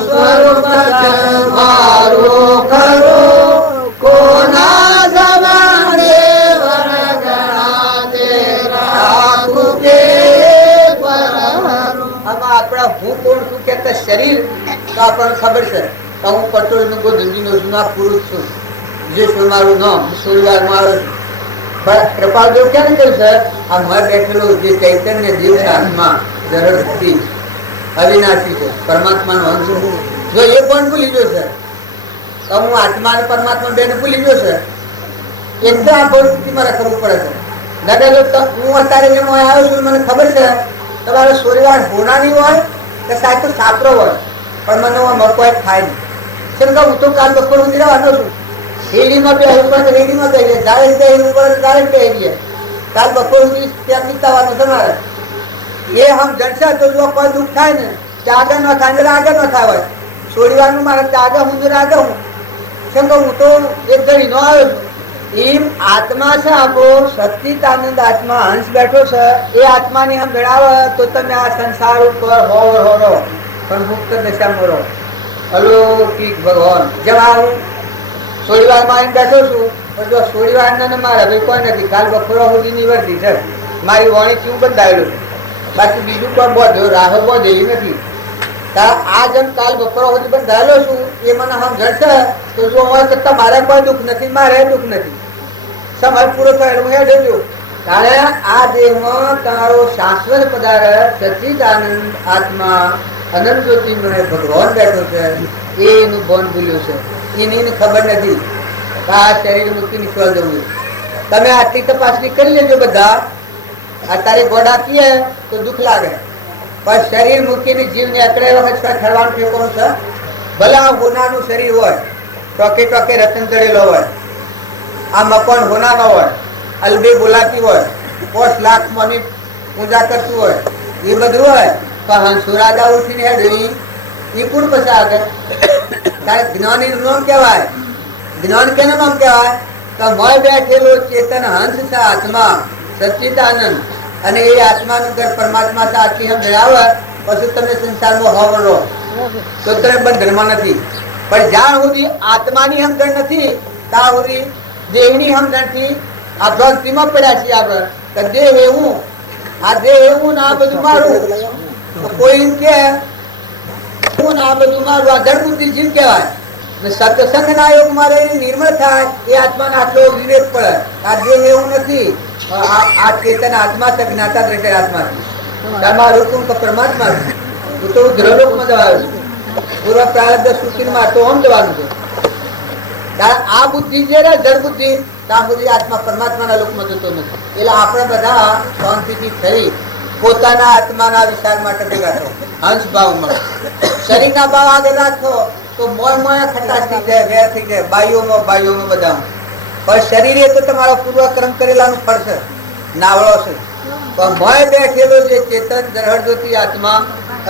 સ્વરૂપ મારું ખરું કોના જમાને આપણા હું કોણ છું કે શરીર તો આપણને ખબર છે કે હું પટોળ નું ગોધંજી નો પુરુષ છું જે મારું નામ સોળવારમાં આવે છે. પણ કૃપાલદેવ ક્યાં કહ્યું છે આ મર બેઠેલો જે ચૈતન્ય જીવ છે આત્મા જરડથી અવિનાશી છે પરમાત્માનો અંશ જો એ પણ ભૂલી ગયો છે તો હું આત્મા અને પરમાત્મા બેને ભૂલી ગયો છે એકદમ આ પરિસ્થિતિ મારે ખબર પડે છે. દાદા હું અત્યારે જે આવ્યો છું મને ખબર છે તમારો સોરીવાર હોનાની હોય કે સાચો છાત્રો હોય પણ મને કોઈ થાય નહીં. કેમ કે હું તો કાલ બપોર સુધી રહેવાનો છું રેડીમાં બેસવું પડે રેડીમાં બેસીએ જાળે બેસવું પડે જાળે બેસીએ કાલ બપોર સુધી ત્યાં વિતાવાનું તમારે એ હમ જણશે તો જો કોઈ દુઃખ થાય ને ત્યાં આગળ ન થાય આગળ ન થાય હોય સોરીવારનું મારે ત્યાં આગળ હું આગળ હું કેમ કે હું તો એક ઘડી નો આવ્યો છું. એમ આત્મા છે આપણો સચ્ચિદાનંદ આત્મા હંસ બેઠો છે એ આત્માની હમ જણાવે તો તમે આ સંસાર ઉપર હોરો પણ મુક્ત દશામાં રહો અલૌકિક ભગવાન. જેમ હું સોળીવારમાં આવીને બેઠો છું પણ જો સોળીવાર ને મારે ભાઈ કોઈ નથી કાલ બપોરા સુધીની વર્દી છે મારી વાણીથી હું બંધાયેલું છું બાકી બીજું કોઈ બોધ્યો રાહો બોધે એ નથી. આ જેમ કાલ બપોરા સુધી બંધાયેલો છું એ મને સમજણ છે તો જો અમારે કરતા મારે કોઈ દુઃખ નથી મારે દુઃખ નથી સમય પૂરો થયેલો હું હેઠ જોયું તારે આ દેહમાં તમારો શાશ્વત પદાર્થ સચ્ચિદાનંદ આત્મા અનંત જ્યોતિમય ભગવાન બેઠો છે એનું ભાન ભૂલ્યું છે એની ખબર નથી આ શરીર મૂકીને સ્વલ જવું. તમે આટલી તપાસણી કરી લેજો બધા અત્યારે ગોડા કીએ તો દુઃખ લાગે પણ શરીર મૂકીને જીવને અકડે વખત ઠરવાનું ઠેકોનું છે. ભલે આ હોનાનું શરીર હોય ટોકે ટોકે રતન ચડેલો હોય આ મકાન હોનાનો હોય અલબી બોલાતી હોય 5 લાખ મની પૂજા કરતું હોય એ બધું હોય પણ હંસુરાજા ઉઠીને હેડવી એ કોણ પછી આગળ તારે જ્ઞાની નું નામ કહેવાય. જ્ઞાન કેનું નામ કહેવાય તો મોય બેઠેલો ચેતન હંસ છે આત્મા સચ્ચિદાનંદ અને એ આત્માનું ઘર પરમાત્મા છે આટલી હમ જણાવે પછી તમે સંસારમાં હોવ રહો તો તમે બંધનમાં નથી. પણ જ્યાં સુધી આત્માની સમજણ નથી ત્યાં સુધી દેહની સમજણથી આ ભક્તિમાં પડ્યા છીએ આપણે કે દેહ એવું, આ દેહ એવું ને આ બધું મારું. તો કોઈ એમ કે હું ને આ બધું મારું, આ જડ બુદ્ધિ જીવ કહેવાય. સત્સંગ ના યોગ મારે નિર્મળ થાય એ આત્માને આટલો વિવેક પડે. આ દેહ એવું નથી, આ ચેતન આત્મા છે, જ્ઞાતા દ્રષ્ટિ આત્મા છે. તમારું તું પરમાત્મા છે. તું તો ગ્રહલોકમાં જવાનું છે. પૂર્વ પ્રારબ્ધ સૂચિમાં તો આમ જવાનું છે. આ બુદ્ધિ જે જડ બુદ્ધિ ત્યાં સુધી આત્મા પરમાત્માના લોકમાં જતો નથી. એટલે આપણે બધા શાંતિથી થઈ પોતાના આત્માના વિચાર માટે ભેગા થો, હંસ ભાવ મળે. શરીરના ભાવ આગળ રાખો તો મોય મોયા ખટાશ થઈ જાય, વેર થઈ જાય, બાઈઓમાં બધા. પણ શરીર એ તો તમારો પૂર્વક્રમ કરેલાનું ફળ છે, નાવળો છે. પણ મોય બેઠેલો જે ચેતન દરહદોતી આત્મા,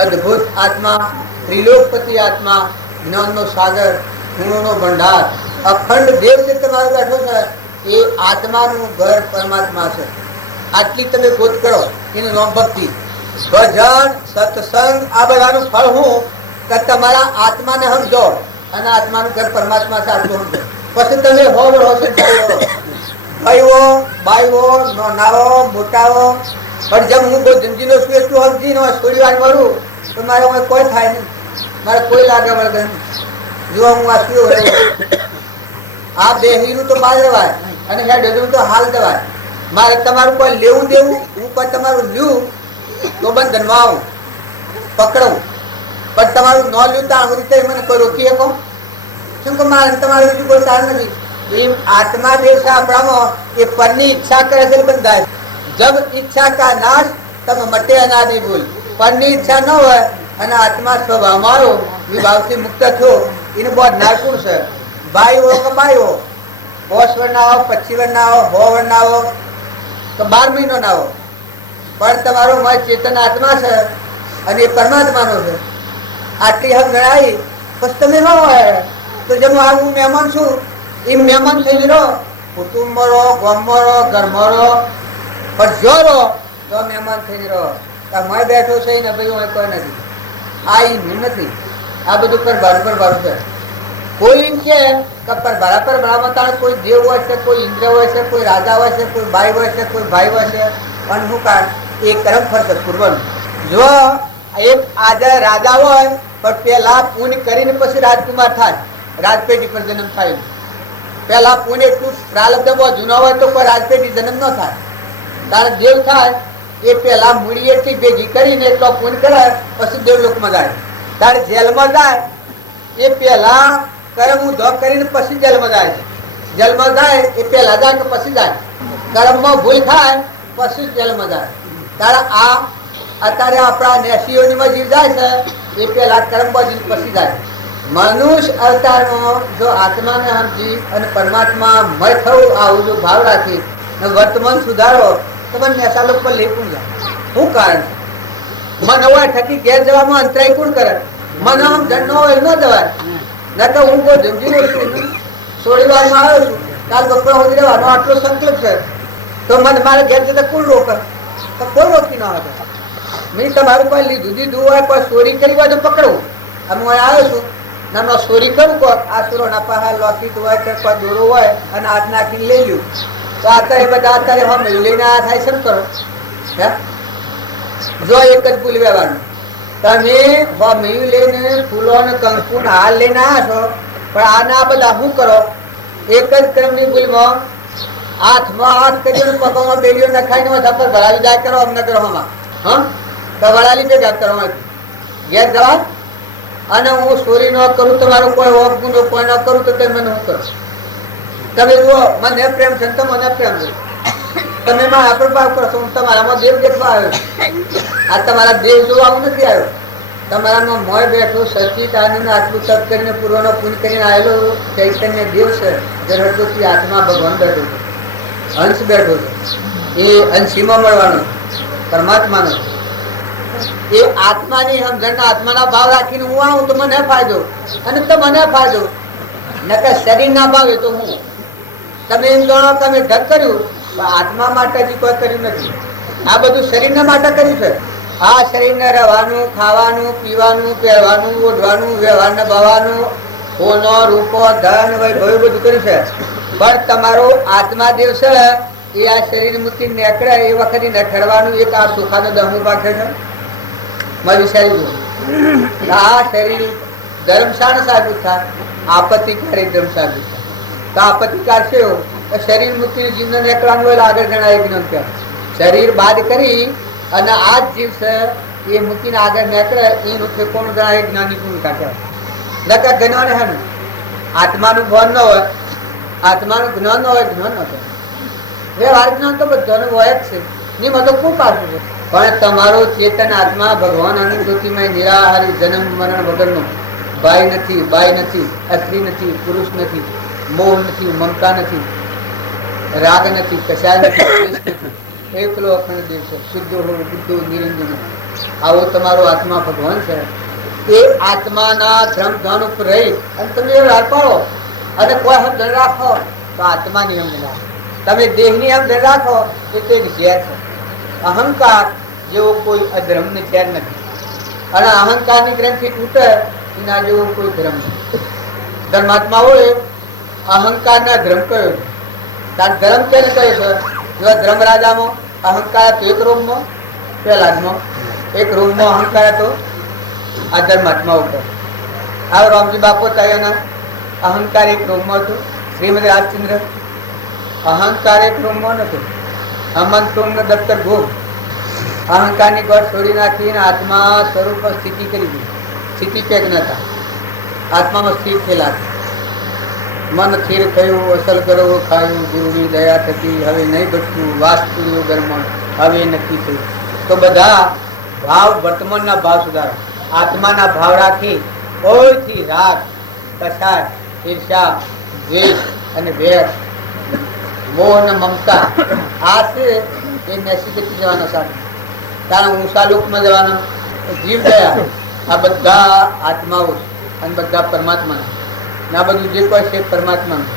અદભુત આત્મા, ત્રિલોકપતિ આત્મા, જ્ઞાનનો સાગર, ગુણોનો ભંડાર, અખંડ દેવ જે તમારો બેઠો છે એ આત્માનું ઘર પરમાત્મા છે. આટલી તમે ગોત કરો, એનું નામ ભક્તિ, ભજન, સત્સંગ. આ બધાનું ફળ હું કે તમારા આત્માને સમજો અને આત્માનું ઘર પરમાત્મા છે આટલું સમજો. પછી તમે ભાઈઓ બાઈઓ નાવો મોટાઓ. પણ જેમ હું કોઈ જિંદગીનો છું એટલું સમજીને થોડી વાર મરું તો મારે કોઈ થાય નહીં, મારે કોઈ લાગે વળગે નહીં. જો હું આ શું આ દેહીનું તો બાદ રવાય અને હેડનું તો હાલ દવાય. મારે તમારું કોઈ લેવું દેવું, હું કોઈ તમારું લ્યું તો બંધનમાં આવું, પકડવું. પણ તમારું ન લ્યું ત્યાં સુધી મને કોઈ રોકી શકો? શું કે મારે તમારું બીજું કોઈ કારણ નથી. એમ આત્મા દેવ છે આપણામાં, એ પરની ઈચ્છા કરે છે બંધાય. જબ ઈચ્છા કા નાશ તબ મટે અનાદિ ભૂલ. પરની ઈચ્છા ન હોય અને આત્મા સ્વભાવ મારો વિભાવથી મુક્ત થયો, એને બહુ નારકુળ છે. બાઈ હો કે બાઈ હો, 50 વર્ષના હો, 25 વર્ષના હો, 100 વર્ષના હો તો 12 મહિનો ના હો, પણ તમારો મય ચેતન આત્મા છે અને એ પરમાત્માનો છે. આટલી હક ગણાય પછી તમે ન હોય તો જેમ હું મહેમાન છું એ મહેમાન થઈ રહો, કુટુંબમાં રહો, ગામમાં રહો, ઘરમાં રહો, પણ જો રહો તો મહેમાન થઈ રહો. મય બેઠો છે ને ભાઈ હું કોઈ નથી, આ નથી. આ બધું પર ભારું છે. કોઈ એમ કે પર ભરામાં કોઈ દેવ હોય છે, કોઈ ઇન્દ્ર હોય છે, કોઈ રાજા હોય છે, કોઈ બાઈ હોય છે, કોઈ ભાઈ હોય છે. પણ શું કારણ એ કર્મ ફળ છે પૂર્વનું. જો એક આજે રાજા હોય પણ પેલા પુણ્ય કરીને પછી રાજકુમાર થાય, રાજપેઢી પર જન્મ થાય. પેલા પુણ્ય એટલું પ્રારબ્ધ જૂનો હોય તો કોઈ રાજપેઢી જન્મ ન થાય. તારે દેવ થાય એ પેલા મૂડી એટલી ભેગી કરીને એટલો પુણ્ય કરે પછી દેવલોકમાં જાય. તારે જેલમાં જાય એ પેલા કર્મ ઉધો કરીને પછી જેલમાં જાય છે. જેલમાં જાય એ પેલા જાય કે પછી જાય. કર્મમાં ભૂલ થાય પછી જેલમાં જાય. તારે આ અત્યારે આપણા નેસીઓની જીવ જાય છે એ પેલા કર્મમાં જીવ પછી જાય. મનુષ્ય અવતારનો જો આત્માને સમજી અને પરમાત્મા મય થવું આવું જો ભાવ રાખી વર્તમાન સુધારો તો મને નેસા લોકો પર લઈ પણ જાય. શું કારણ? મન હોય થકી ઘેર જવામાં અંતરાય કોણ કરે? મન આમ જન્મ હોય ન જવાય. ન તો હું કોઈ જમજી થોડી વારમાં આવ્યો છું, કાલ બપોર સુધી રહેવાનો આટલો સંકલ્પ છે તો મને મારે ઘેર જતા કોણ રોકે? તો કોઈ રોકી ન હતો. મેં તમારું કોઈ લીધું દીધું હોય, કોઈ ચોરી કરી હોય તો પકડવું. અમે હું આવ્યો છું નાનો ચોરી કરું કોક આ સુરો ના પહાડ લોકેટ હોય કે કોઈ દોરો હોય અને હાથ નાખીને લઈ લ્યું તો અત્યારે બધા અત્યારે હમ લઈને આ થાય છે કરો. જો એક જ ભૂલ વ્યવહારનું તમે મેયું લઈને ફૂલો ને કંકુ ને હાલ લઈને આવ્યા છો, પણ આના બધા શું કરો? એક જ ક્રમની ભૂલમાં હાથમાં હાથ કરીને પગમાં બેડીઓ નખાઈને બધા પર ભરાવી જાય કરો અમને ગ્રહોમાં. હા તો વડાલી ભેગા કરવા ઘેર જવા અને હું ચોરી ન કરું, તમારો કોઈ ઓફ ગુનો કોઈ ન કરું તો તમે મને શું કરો? તમે જુઓ મને પ્રેમ છે તો મને પ્રેમ છે, તમે મારા પર ભાવ કરશો, હું તમારામાં દેવ દેખવા આવ્યો. આ તમારા દેવ જોવા હું નથી આવ્યો. તમારામાં મોય બેઠો સચિત આનંદ આટલું તપ કરીને પૂર્વનો પૂર્ણ કરીને આવેલો ચૈતન્ય દેવ છે. જરદોથી આત્મા ભગવાન બેઠો છે, હંસ બેઠો છે. એ હંસીમાં મળવાનો પરમાત્માનો એ આત્માની સમજણ આત્માના ભાવ રાખીને હું આવું તો મને ફાયદો અને તો મને ફાયદો. નકર શરીર ના ભાવે તો હું તમે એમ જાણો તમે ઢગ કર્યું આત્મા માટે જ કોઈ કર્યું નથી. આ બધું શરીરના માટે કર્યું છે. આ શરીરને રહેવાનું, ખાવાનું, પીવાનું, પહેરવાનું, ઓઢવાનું, વ્યવહાર ભાવવાનું, સોનો, રૂપો, ધન, વૈભવ બધું કર્યું છે. પણ તમારો આત્મા દેવ છે એ આ શરીર મૂકી નીકળે એ વખતે ન ઠરવાનું એક આ સુખાનો દહું પાકે છે. મેં વિચારી દઉં આ શરીર ધર્મશાળ સાબિત થાય, આપત્તિકારી ધર્મ સાબિત થાય. તો આપત્તિકાર છે શરીર મૂકીને જીવને નીકળવાનું હોય આગળ જણાય જ્ઞાન કે શરીર બાદ કરી અને આ જ જીવ છે એ મૂકીને આગળ નીકળે એનું ઠેકોણ જણાય જ્ઞાની ભૂમિકા કહેવાય. નકા જ્ઞાન હે ને આત્માનું ભાન ન હોય, આત્માનું જ્ઞાન ન હોય, જ્ઞાન ન થાય. વ્યવહાર જ્ઞાન તો બધાનું હોય જ છે, ની મતો ખૂબ પાછું છે. પણ તમારો ચેતન આત્મા ભગવાન અનુભૂતિમાં નિરાહારી જન્મ મરણ વગરનો ભાઈ નથી, બાઈ નથી, સ્ત્રી નથી, પુરુષ નથી, મોહ નથી, મમતા નથી, રાગ નથી, કશાય નથી, એકલો અખંડ દેવ છે, શુદ્ધ બુદ્ધ નિરંજન. આવો તમારો આત્મા ભગવાન છે. એ આત્માના ધ્રમ ધ્યાન ઉપર રહી અને તમે એ રાખો અને કોઈ હમ ધન રાખો તો આત્મા નિયમ રાખો. તમે દેહની હમ ધન રાખો એ તો એક ઝેર છે. અહંકાર જેવો કોઈ અધર્મ ને ઝેર નથી અને અહંકારની ગ્રંથિ તૂટે એના જેવો કોઈ ધર્મ નથી. ધર્માત્માઓએ અહંકારના ધર્મ કયો છે. તાર ધર્મ કેને કયો છે? જો ધર્મ રાજામાં અહંકાર હતો એક રૂમમાં, પહેલા એક રૂમમાં અહંકાર હતો આ ધર્માત્મા ઉપર. આ રામજી બાપુ તયાના અહંકાર એક રૂમમાં હતું. શ્રીમદ રાજચંદ્ર અહંકાર એક રૂમમાં નથી. હમંત રૂમનો દફતર ભૂમ અહંકારની ગોળ છોડી નાખીને આત્મા સ્વરૂપ સ્થિતિ કરી દીધી. સ્થિતિ પેક નતા, આત્મામાં સ્થિર થયેલા. મન સ્થિર થયું, અસલ કરો ખાયું, ગુરુની દયા થતી, હવે નહીં ઘટતું, વાસ્તુ ગરમણ હવે નક્કી થયું. તો બધા ભાવ વર્તમાનના ભાવ સુધારો, આત્માના ભાવ રાખી કોઈથી રાગ, કસાય, ઈર્ષા, દ્વેષ અને વેર, મોહ અને મમતા આ છે એ મેસી જતી જવાના સાથે. કારણ ઊંચા લોકમાં જવાના જીવ ગયા આ બધા આત્માઓ અને બધા પરમાત્માના. આ બધું જે કોઈ છે પરમાત્માનું.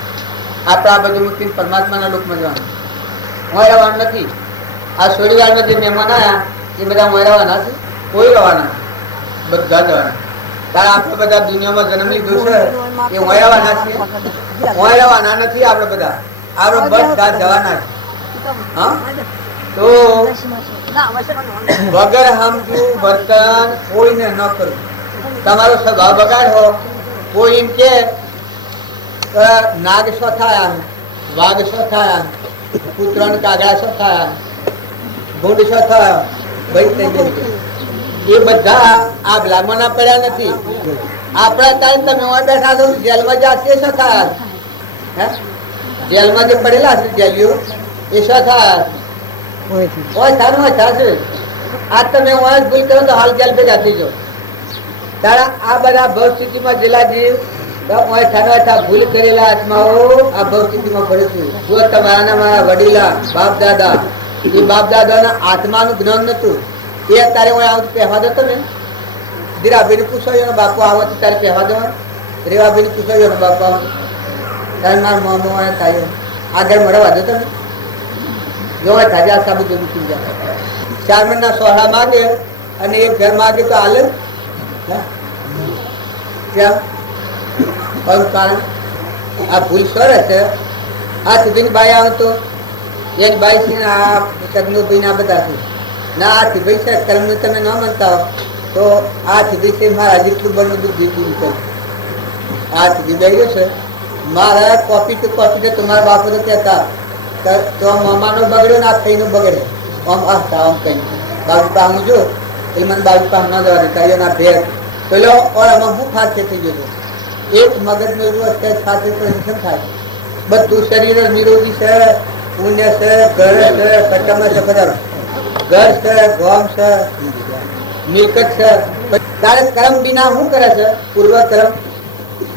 આપણે આ બધું મૂકીને પરમાત્માના લોકમાં જવાનું. મોય રહેવાનું નથી. આ સોડીવારમાં જે મહેમાન આવ્યા એ બધા મોય રહેવાના છે? કોઈ રહેવાના, બધા જવાના. કારણ આપણે બધા દુનિયામાં જન્મ લીધું છે એ મોય રહેવાના છીએ? મોય રહેવાના નથી. આપણે બધા બધા જવાના છે. હા, તો વગર સમજુ વર્તન કોઈને ન કરવું. તમારો સ્વભાવ બગાડો. કોઈ એમ કે નાગ શો થયા, વાઘ શો થયા, કૂતરો ને કાગડા શો થયા, ભૂંડ શો થયા, ભાઈ થઈ ગયું. એ બધા આ બ્લામણા પડ્યા નથી. આપણા ટાઈમ તમે બેઠા છો જેલમાં જશે શો થયા, જેલમાં જે પડેલા છે જેલીઓ એ શો થયા થશે. આ તમે ભૂલ કરો તો હાલ જેલ પે જાતી જો. તારા આ બધા ભવ સ્થિતિમાં જેલા જીવ ભૂલ કરેલા આત્માઓ આ ભવ સ્થિતિમાં પડે છે. જો તમારા મારા વડીલા બાપ દાદા એ બાપ દાદાના આત્માનું જ્ઞાન નતું એ તારે આવું પહેવા દેતો ને. ધીરાભાઈ ને પૂછાયો બાપુ આવો તો તારે પહેવા દેવા. રેવાભાઈ ને પૂછાયો બાપુ આવો તારે મારા મામો થાય આગળ મળવા દેતો ને. જોવા તાજે આ સાબુ જેવું થઈ જાય. 4 મહિના સોહળા માગે અને એક ઘર માગે તો હાલે. કારણ આ ભૂલ સરે છે. આ સુધી બાઈ આવે તો એની બાઈ છે આ કદનુભાઈ ના બધા છે ના આ ભાઈ છે કર્મનું તમે ન માનતા હો તો આ ભાઈ છે મારા જેટલું બનવું દીધું છે. આ સુધી બેઠો છે મારા કોપી ટુ કોપી તો તમારા બાપુ તો કહેતા તો મામાનો બગડ્યો ને આ થઈને બગડે આમ આમ કઈ બાજુ પા હું જો એટલે મને બાજુ પા ન જવા દેતા એના ભેર પેલો આમાં હું ખાતે થઈ ગયો. એક મગજનો એવું છે ખાતે પ્રદર્શન થાય. બધું શરીર નિરોગી છે, પુણ્ય છે, ઘર છે, કટમાં છે, બધા ઘર છે, ગોમ છે, મિલકત છે. તારે કર્મ વિના શું કરે છે? પૂર્વકર્મ.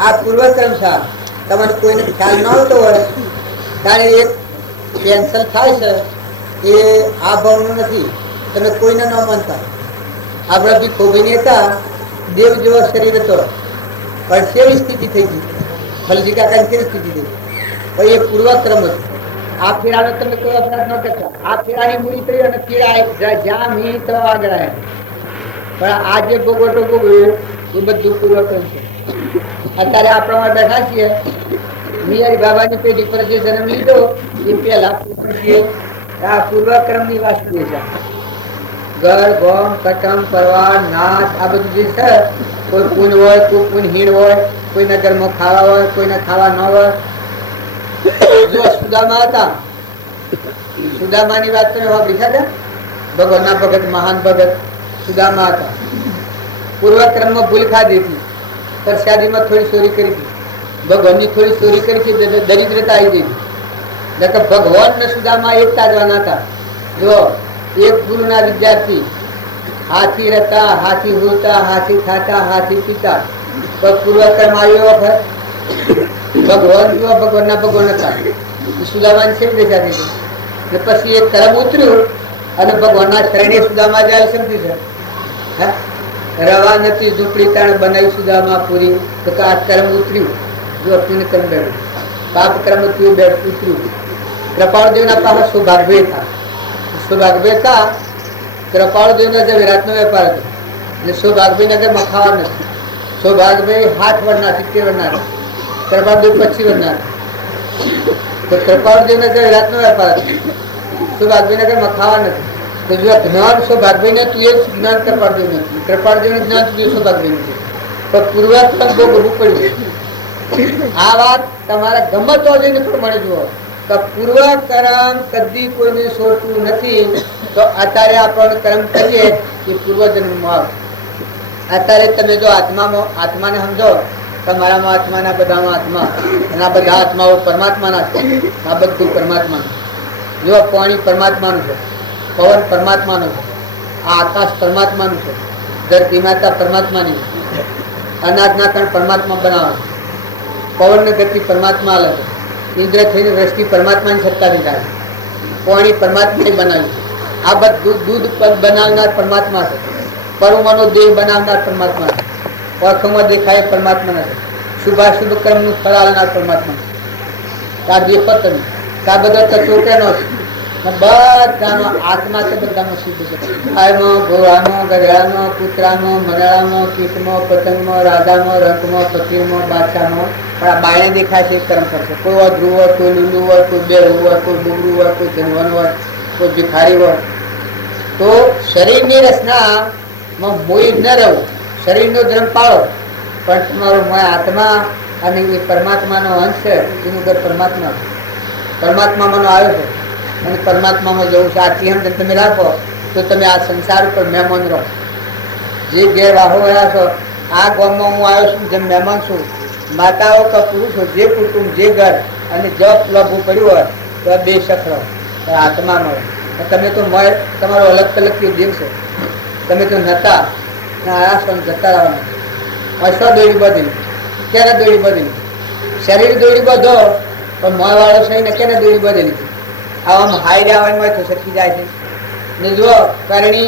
આ પૂર્વકર્મ છે. તમારે કોઈને ખ્યાલ ન આવતો હોય ત્યારે એક કેન્સલ થાય છે એ આ ભાવનું નથી. તમે કોઈને ન માનતા. આપણા બી ખોબીની હતા દેવ જેવો શરીર હતો પણ કેવી સ્થિતિ થઈ ગઈ? ફલજી કાકાની કેવી સ્થિતિ થઈ? ભાઈ એ પૂર્વક્રમ હતું. આ ફેરાનો તમે કોઈ અપરાધ ન કરતા. આ ફેરાની મૂડી કરી અને ફેરા જ્યાં મી તો આગળ આવ્યા. પણ આ જે ભોગવટો ભોગવ્યું એ બધું પૂર્વક્રમ છે. અત્યારે આપણામાં બેઠા છીએ, મિયારી બાબાની પેઢી પર જે જન્મ લીધો એ પેલા આ પૂર્વક્રમ ની વાસ્તુ છે. ઘર ગોમ કટમ પરવાર નાચ આ બધું જે છે, કોઈ પૂન હોય કોઈ પૂનહીન હોય, કોઈના ઘરમાં ખાવા હોય કોઈના ખાવા ન હોય. જો સુદામા હતા, સુદામાની વાત તમે વાપરી છે, ભગવાનના ભગત મહાન ભગત સુદામા હતા. પૂર્વક્રમમાં ભૂલ ખાધી હતી, પ્રસાદીમાં થોડી ચોરી કરી હતી, ભગવાનની થોડી ચોરી કરી હતી, દરિદ્રતા આવી ગઈ. ભગવાન ને સુદામા એક તાજવાના હતા. જો એક ગુરુના વિદ્યાર્થી, હાથી રહેતા હાથી હોતા હાથી ખાતા હાથી પીતા, પણ પૂર્વક્રમ આવ્યો વખત ભગવાન જેવા ભગવાનના ભગવાન હતા. સુદામાની છે દેખા દીધી, પછી એક કર્મ ઉતર્યું અને ભગવાનના શરણે સુદામા જાય સમજી છે. રવા નથી ઝૂંપડી તાણ બનાવી સુદામા પૂરી, તો આ કર્મ ઉતર્યું. જો પુણ્ય કર્મ બેઠું, પાપ કર્મ ઉતર્યું ઉતર્યું. કૃપાળદેવના પાસે સૌભાગ્ય હતા. સૌભાગ્ય હતા, કૃપાળદેવના જે વિરાટનો વેપાર હતો, અને સૌભાગ્યના જે મખાવા નથી. સૌભાગ્ય 60 વર્ષના 70 વર્ષના, કૃપાળદેવ 25 વર્ષના. તો કૃપાળદેવના જે વિરાટનો વેપાર હતો, સૌભાગ્યના જે મખાવા નથી. તો જો જ્ઞાન સૌભાગ્ય ને તું એ જ્ઞાન કૃપાળદેવ નથી, કૃપાળદેવ જ્ઞાન તું સૌભાગ્ય નથી. પણ પૂર્વક્રમ ભોગવવું પડ્યું. આ વાત તમારા ગમતો લઈને પ્રમાણે જુઓ તો પૂર્વકર્મ કદી કોઈને છોડતું નથી. તો અત્યારે આપણે કર્મ કરીએ એ પૂર્વજન્મમાં આવે. અત્યારે તમે જો આત્માને સમજો, તમારામાં આત્માના બધામાં આત્મા, અને આ બધા આત્માઓ પરમાત્માના છે. આ બધું પરમાત્માનું. જો પાણી પરમાત્માનું છે, પવન પરમાત્માનું છે, આ આકાશ પરમાત્માનું છે, ધરતી માતા પરમાત્માની, અનાજના કણ પરમાત્મા બનાવે, પવન ની ગતિ પરમાત્મા અલગ, ઇન્દ્ર થઈને વૃષ્ટિ પરમાત્માની સત્તાથી થાય, પાણી પરમાત્માએ બનાવ્યું. આ બધું દૂધ બનાવનાર પરમાત્મા છે, પરુમાનો દેહ બનાવનાર પરમાત્મા છે, ઓળખોમાં દેખાય પરમાત્મા છે, શુભાશુભ કર્મનું ફળ આલનાર પરમાત્મા છે. આ દેખો તમે આ બધા તત્વો કેનો છે? બધાનો આત્મા છે, બધાનો સિદ્ધ છે. ગાયનો, ઘોડાનો, ગધેડાનો, કૂતરાનો, મનાળાનો, કીટનો, પતંગનો, રાજાનો, રંગનો, ફકીરનો, બાદશાહનો, પણ આ બાયણે દેખાય છે એ કર્મ કરશે. કોઈ હોય ધ્રુવ હોય, કોઈ લીલું હોય, કોઈ બેરું હોય, કોઈ ડુંગરું હોય, કોઈ જનવન હોય, કોઈ ભિખારી હોય. તો શરીરની રચનામાં મોઈ ન રહેવું, શરીરનો ધર્મ પાળો, પણ તમારો આત્મા અને એ પરમાત્માનો અંશ છે. એનું ઘર પરમાત્મા, પરમાત્માનો આવ્યો છે અને પરમાત્મામાં જવું છે. આટલી સમજણ તમે રાખો તો તમે આ સંસાર ઉપર મહેમાન રહો. જે ઘેર વાહો રહ્યા છો, આ ગામમાં હું આવ્યો છું જેમ મહેમાન છું. માતાઓ કે પુરુષો, જે કુટુંબ, જે ઘર અને જપ લાભવું પડ્યું હોય તો બે સખરો આત્મા મળે. તમે તો મળે તમારો અલગ તલગથી જીવ છે. તમે તો નતા આરામ જતા રહેવાના. અશ્વ દોડી બધી, ક્યારે દોડી બધી? શરીર દોડી બધો, પણ મોં વાળો છે ને ક્યારે દોડી બધેલી? આવામાં હાઈ આવવામાં તો સટકી જાય છે. ને જુઓ, કરણી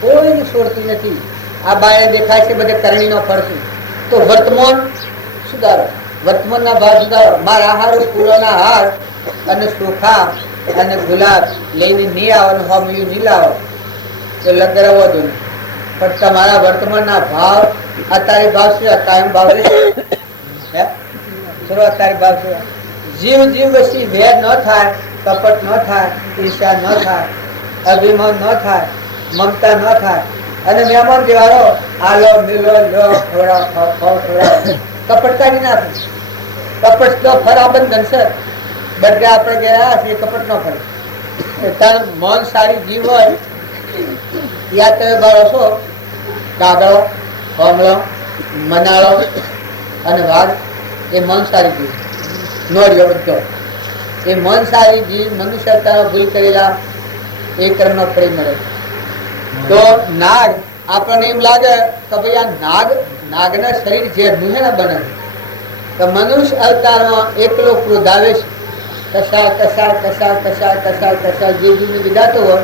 કોઈને છોડતી નથી. આ બાય દેખાય છે બધે કરણીનો ફળ છે. તો વર્તમાન સુધારો, વર્તમાનના ભાવ સુધારો. મારા હાર ફૂલોના હાર અને ચોખા અને ગુલાબ લઈને નહીં આવો, હોમિયું નહીં લાવો તો લગરવો દો નહીં. પણ તમારા વર્તમાનના ભાવ અત્યારે ભાવ છે, કાયમ ભાવ છે. અત્યારે ભાવ છે. જીવ જીવ વસ્તી વેર ન થાય, કપટ ન થાય, ઈર્ષા ન થાય, અભિમાન ન થાય, મમતા ન થાય. અને મહેમાન જેવારો આલો મિલો લો ખવડાવો, કપટતાની ના થાય. કપટ તો ફરા બંધન છે. બધા આપણે ગયા છીએ કપટ ન ફરે. તાર મન સારી જીવ હોય યા તમે બાળો છો, કાગડો, હોમળો, મનાળો અને વાઘ, એ મન સારી જીવ નોર્યો બધો. એ મન સારી જીવ મનુષ્યતા ભૂલ કરેલા એ કર્મ ફળી મળે. તો નાગ આપણને એમ લાગે કે ભાઈ આ નાગના શરીર ઝેરનું છે ને બને. તો મનુષ્ય અવતારમાં એકલો ક્રોધાવેશ કસાય કસાય કસાય કસાય કસાય કસાય જે જીવને વિધાતો હોય,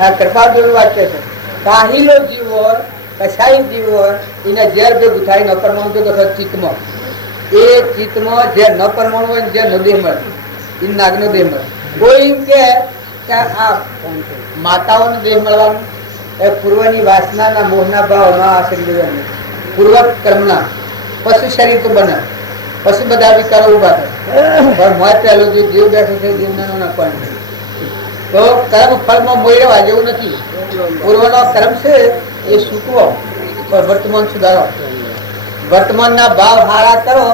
આ કૃપાળુનું વાક્ય છે. કાહિલો જીવ હોય, કસાઈ જીવ હોય, એને ઝેર ભેગું થાય ન પરમાણુ તો ચિત્તમાં, એ ચિત્તમાં ઝેર ન પરમાણુ હોય ને ઝેર નો દેહ મળે, એ નાગનો દેહ મળે. કોઈ એમ કે આ માતાઓનો દેહ મળવાનું, એ પૂર્વની વાસનાના મોહના ભાવમાં આ શરીર બને. પૂર્વ કર્મના પછી શરીર તો બને, પછી બધા વિકારો ઉભા થાય. પણ મોય પહેલો જે દેવ બેઠો છે દેવના ના પણ તો કર્મ ફળમાં મોઈ રહેવા જેવું નથી. પૂર્વનો કર્મ છે એ સૂકવો, પણ વર્તમાન સુધારો. વર્તમાનના ભાવ હારા કરો,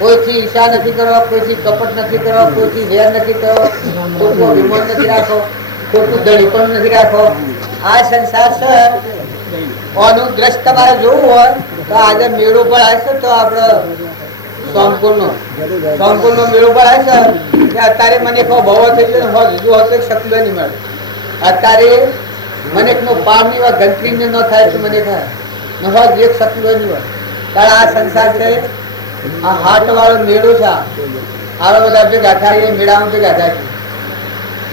કોઈથી ઈર્ષા નથી કરો, કોઈથી કપટ નથી કરો, કોઈથી વેર નથી કરો, કોઈનો વિમોહ નથી રાખો, ખોટું દળી પણ નથી રાખો. આ સંસાર છે આનું દ્રશ્ય તમારે જોવું હોય તો આજે મેળો પર આવશે તો આપડે સોમપુરનો મેળો પર આવશે કે અત્યારે મને કહો બહુ થઈ ગયો હો હજુ હશે શકલો નહીં મળે. અત્યારે મને નો પાર ની વાત ગંતરી ને ન થાય તો મને થાય ન હોય એક શકલો નહીં હોય. કારણ આ સંસાર છે, આ હાટ વાળો મેળો છે. આવા બધા ભેગા થાય એ મેળામાં ભેગા થાય.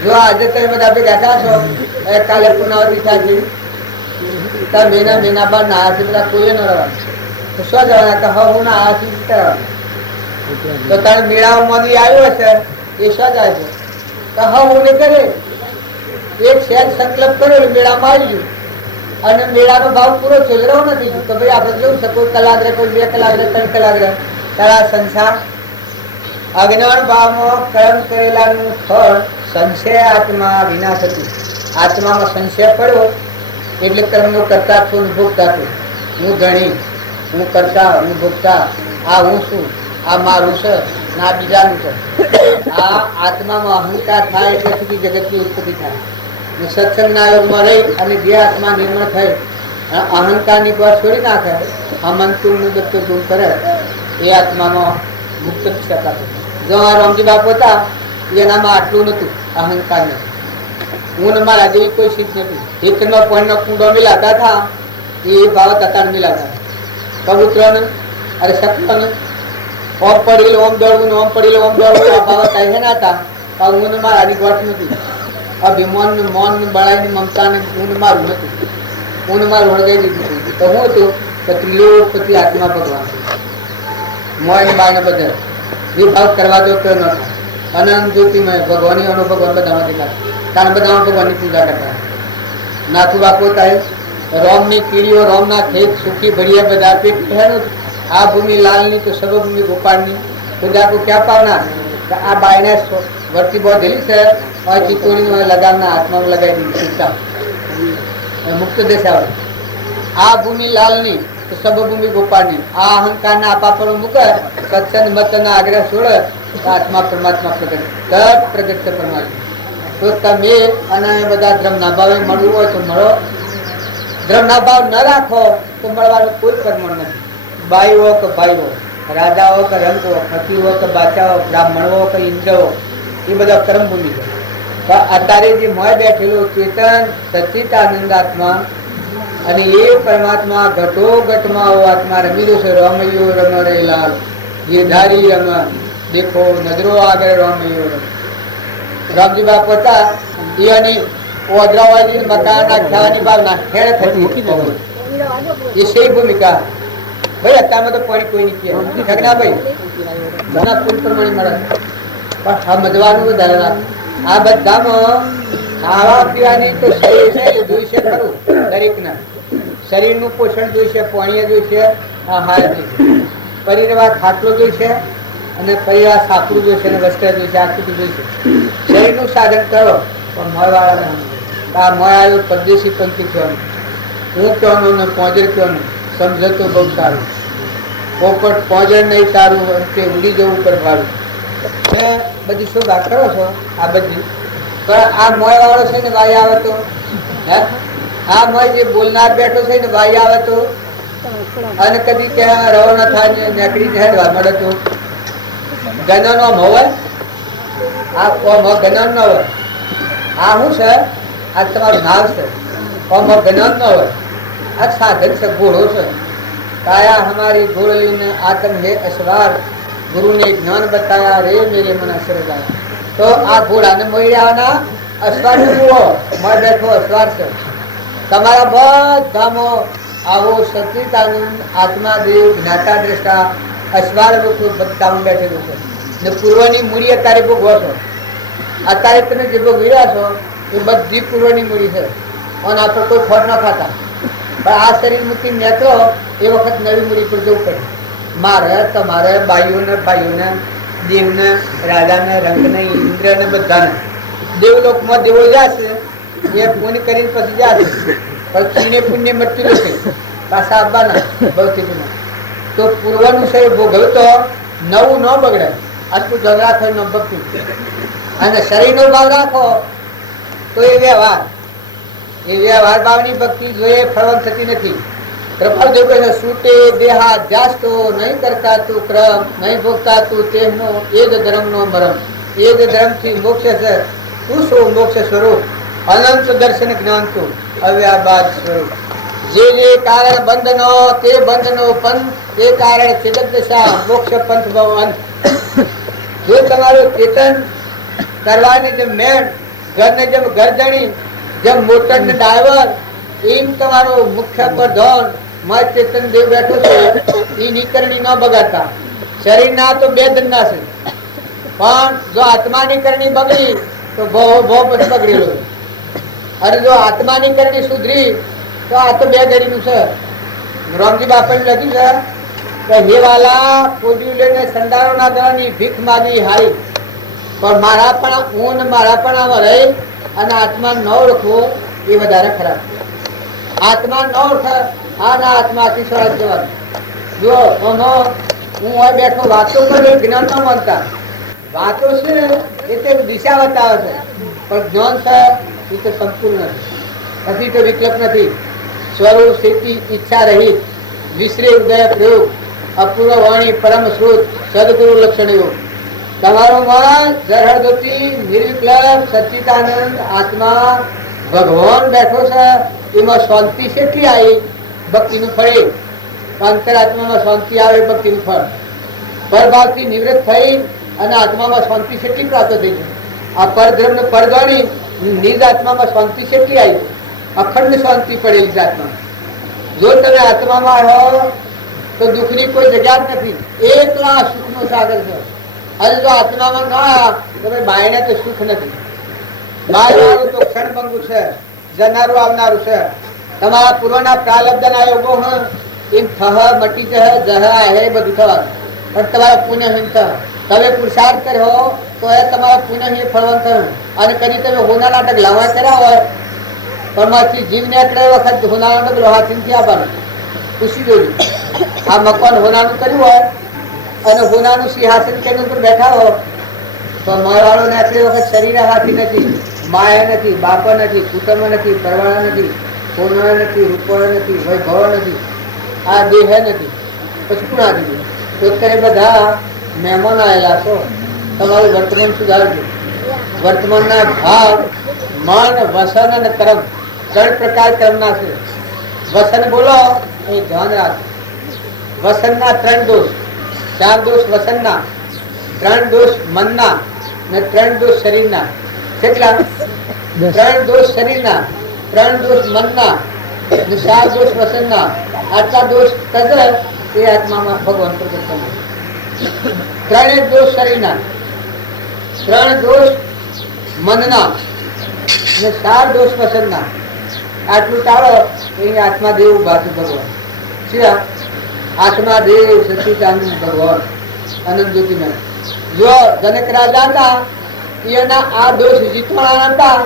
જો આજે તમે બધા ભેગા થશો કાલે પુનાવતી થાય મહિના બાદ ના બધા કોઈ ન રહેવાનું તો શું જવાના હવે હું ના આ તો તારે મેળામાં આવ્યો હશે એ શું જાય છે તો હવે હું કરે એક સહેજ સંકલ્પ કર્યો મેળામાં આવી ગયું અને મેળાનો ભાવ પૂરો છેલ્લો નથી તો ભાઈ આપણે જોયું છે કોઈ કલાક રહે, કોઈ 2 કલાક રહે, 3 કલાક રહે. તારા સંસાર અજ્ઞાન ભાવમાં કર્મ કરેલાનું ફળ સંશય આત્મા વિનાશ હતું. આત્મામાં સંશય પડ્યો એટલે કર્મનો કરતા છું, ભોગતા છું. હું ધણી, હું કરતા, હું ભોગતા, આ હું છું, આ મારું છે, આ બીજાનું છે. આ આત્મામાં અહંકાર થાય એટલે સુધી જગતની ઉત્પત્તિ થાય. સત્સંગના યોગમાં રહી અને જે આત્મા નિર્મળ થઈ અહંકારની વાત છોડી નાખે, આ મનતું મુદત દૂર કરે એ આત્મામાં મુક્ત શકાતું. જો આ રામજી બાપુ હતા એનામાં આટલું નતું અહંકાર નથી. હું મારા જેવી કોઈ સિદ્ધ નથી. હિતનો પોઈન્ટનો કુંડો મિલાતા હતા એ ભાવ તતાર મિલાતા કબૂતરોને અરે શકલોને ઓમ પડેલો ઓમ દોડવું, ઓમ પડેલો ઓમ દોડવું આ ભાવ કઈ ના હતા. હું મારાની ગોઠ નથી. અભિમાન મૌન બળાઈ મમતા ને ઊન મારું નથી. ઊન મારું હળગાઈ દીધું તો હું હતું તો ત્રિલોકપતિ આત્મા ભગવાન મોય બાય ને બધા વિભાગ કરવા દો તો ન થાય. અનંત જ્યોતિમય ભગવાનની અનુભવ બધામાં દેખાય. કારણ બધા ભગવાનની પૂજા કરતા નાથુ બાપુ થાય રોમની કીડીઓ રોમના ખેત સુખી ભળિયા બધા પેટ કહેવાનું. આ ભૂમિ લાલની તો સર્વભૂમિ ગોપાળની પૂજા કો ક્યાં પાવના. આ બાયને વર્તી બહુ દિલી છે ચિત્તોડી લગાવના હાથમાં લગાવી દીધી મુક્ત દેશ આવે. આ ભૂમિ લાલની તો સર્વભૂમિ ગોપાળની. આ અહંકારના આપાપરો મૂકે સત્સંગ મતના આગ્રહ છોડે આત્મા પરમાત્મા પ્રગટ છે પરમાત્મા. તો તમે અને બધા ધર્મના ભાવે મળવું હોય તો મળો. ધર્મના ભાવ ન રાખો તો મળવાનું કોઈ કર્મ નથી. બાઈ હો કે ભાઈ હો, રાજા હો કે રંગ હો, ફકીર હો કે બાદશાહ હો, બ્રાહ્મણ હો કે ઇન્દ્ર હો, એ બધા કર્મભૂમિ છે. પણ અત્યારે જે મોય બેઠેલો ચેતન સચ્ચિદાનંદ આત્મા અને એ પરમાત્મા ઘટો ઘટમાં આત્મા રમી છે. રમૈયો રમ રે લાલ ગીરધારી રમ દેખો નજરો આગળ રમૈયો રમ. રામજી બાપ હતા એની ઓદરાવાજી મકાન નાખવાની ભાવના ખેડ થતી એ સહી ભૂમિકા. ભાઈ અત્યારમાં તો પાણી કોઈ નહીં કહે ના ભાઈ ઘણા ફૂલ પ્રમાણે મળે પણ સમજવાનું વધારે રાખ. આ બધામાં ખાવા પીવાની તો જોઈશે ખરું દરેકના. શરીરનું પોષણ જોઈશે, પાણી જોઈશે, આહાર જોઈશે, પરિવાર ખાટલો જોઈશે અને પરિવાર સાપડું જોઈશે અને વસ્ત્ર જોઈશે, આખું જોઈશે. શરીરનું સાધન કરો પણ મળવાળા આ મળ આવ્યો પરદેશી પંથી કહેવાનું. હું કહેવાનું ને પોંજર કહેવાનું સમજો તો બહુ સારું. પોપટ પોંજર નહીં સારું તે ઉડી જવું પર ભાડું. બધી શું વાત કરો છો આ બધી પણ આ મોય વાળો છે ને ભાઈ આવે તો હે આ મોય જે બોલનાર બેઠો છે ને ભાઈ આવે તો અને કદી ક્યાં રવાના થાય ને નીકળી હેડવા મળે તો ગણન આમ હોય આ ગણન ન હોય. આ શું છે આ તમારું નામ છે આમ ગણન ન હોય. આ સાધન છે, ઘોડો છે. काया हमारी घोड़ली ने आतम है असवार, गुरु ने ज्ञान बताया रे मेरे मन असरदार. तो आ घोड़ा ने मोड़્યાના અસવાર જુઓ મળ બેઠો અસવાર છે. તમારા બધામાં આવો સચિદાનંદ આત્મા દેવ જ્ઞાતા દ્રષ્ટા અસવાર રૂપ બતાવું બેઠેલું છે ને પૂર્વની મૂડી અત્યારે ભોગવો છો. અત્યારે તમે જે ભોગવી રહ્યા છો એ બધી પૂર્વની મૂડી છે. અને આપણે કોઈ ફળ ન ખાતા, પણ આ શરીર મૂકી નીકળો એ વખત નવી મૂડી પર જવું પડે. મારે તમારે ભાઈઓને દેવને, રાજાને, રંગને, ઇન્દ્રને બધાને દેવલોકમાં દેવો જશે, એ પુણ્ય કરીને પછી જશે, પણ પુણ્ય મૃત્યુ નથી પાછા આવવાના ભૌતિકમાં. તો પૂર્વનું શરીર ભોગવ્યું તો નવું ન બગડે, આટલું ધન રાખો ન ભક્તિ, અને શરીરનો ભાવ રાખો તો એ વ્યવહાર ભાવની ભક્તિ જોઈએ ફળવંત થતી નથી. કૃપાલદેવ કહે છે, સૂટે દેહા જાસ્તો નહીં કરતા તું ક્રમ, નહીં ભોગતા તું તેમનો એ જ ધર્મનો મરમ. એ જ ધર્મથી મોક્ષ છે, તું શું મોક્ષ સ્વરૂપ, અનંત દર્શન જ્ઞાન તું અવ્યાબાદ સ્વરૂપ. જે કારણ બંધનો તે બંધનો પંથ, તે કારણ ચેતક દશા મોક્ષ પંથ ભવ અંત. જો તમારું ચેતન કરવાની જેમ મેન, ઘરને જેમ ગરદણી, જેમ મોટર ને ડ્રાઈવર, એમ તમારો મુખ્ય પ્રધાન માં ચેતન દેવ બેઠો છે. એ નીકરણી ન બગાડતા. શરીર ના તો બે ધંધા છે, પણ જો આત્માની કરણી બગડી તો બહુ બગડેલો. અને જો આત્માની કરણી સુધરી તો આ તો બે ઘડીનું છે. રામજી બાપા લખ્યું છે કે હે વાલા પોડ્યું લઈને સંડારો ના દળની ભીખ માગી હારી, પણ મારા પણ રહી અને આત્મા ન ઓળખવો એ વધારે ખરાબ. આત્મા ન ઓળખે આના આત્માથી સ્વરાજ જવાનું. જો હું બેઠો વાતો કરું, જ્ઞાન ન માનતા વાતો છે એ તે દિશા બતાવે છે, પણ જ્ઞાન છે એ તો સંપૂર્ણ નથી, તો વિકલ્પ નથી. સ્વરૂપ સ્થિતિ ઈચ્છા રહિત, વિશ્રે ઉદય પ્રયોગ, અપૂર્વ વાણી પરમ શ્રુત, સદગુરુ લક્ષણ યોગ. તમારું મન જરહદોતી નિર્વિકલ્પ સચ્ચિદાનંદ આત્મા ભગવાન બેઠો છે, એમાં શાંતિ કેટલી આવી ભક્તિનું ફળે. અંતરાત્મામાં શાંતિ આવે ભક્તિનું ફળ. પરભાવથી નિવૃત્ત થઈ અને આત્મામાં શાંતિ કેટલી પ્રાપ્ત થઈ છે. આ પરધર્મ પરગણી નિજ આત્મામાં શાંતિ કેટલી આવી, અખંડ શાંતિ પડેલી આત્મા. જો તમે આત્મામાં રહો તો દુઃખની કોઈ જગ્યા જ નથી, એકલા સુખનો સાગર છે. અને જો આત્મામાં ના તો બાયને તો સુખ નથી. બાયવાળું તો ક્ષણભંગુ છે, જનારું આવનારું છે. તમારા પૂર્વના પ્રાલબ્ધના યોગો એમ થહ મટી જહ હે બધું થવાનું, પણ તમારા પુણ્યહીન તમે પુરુષાર્થ કર્યો તો એ તમારા પુણ્યહીન ફળવંત. અને કદી તમે હોના નાટક લાવવા કર્યા હોય પરમાથી જીવ ને એકડે વખત હોના નાટક લોહાથી આપવાનું ખુશી જોયું. આ મકાન હોનાનું કર્યું હોય અને હોનાનું સિંહાસન કેન્દ્ર પર બેઠા હો તો મારવાળો ને આટલી વખત શરીર હાથી નથી, માયા નથી, બાપા નથી, કુટુંબ નથી, પરવાળા નથી, સોના નથી, રૂપા નથી, વૈભવ નથી, આ દેહ નથી, પછી કોણ આવી તો અત્યારે બધા મહેમાન આવેલા છો. તમારું વર્તમાન સુધારજો. વર્તમાનના ભાવ મન, વસન અને કર્મ, ત્રણ પ્રકાર કર્મના છે. વસન બોલો એ ધ્યાન રાખો. વસનના 3 દોષ, 4 દોષ વસનના, 3 દોષ મનના ને 3 દોષ શરીરના. કેટલા? 3 દોષ શરીરના, 3 દોષ મનના ને 4 દોષ વસનના. આટલા દોષ તજે એ આત્મામાં ભગવાન પ્રગટ કરે. 3 દોષ શરીરના, 3 દોષ મનના ને 4 દોષ વસનના. આટલું ટાળો એ આત્મા દેવ ઉભા છે ભગવાન. શિયા આત્મા દેવ સચિદાનંદ ભગવાન આનંદ જ્યોતિમય. જો જનક રાજા હતા એના આ દોષ જીતવાના હતા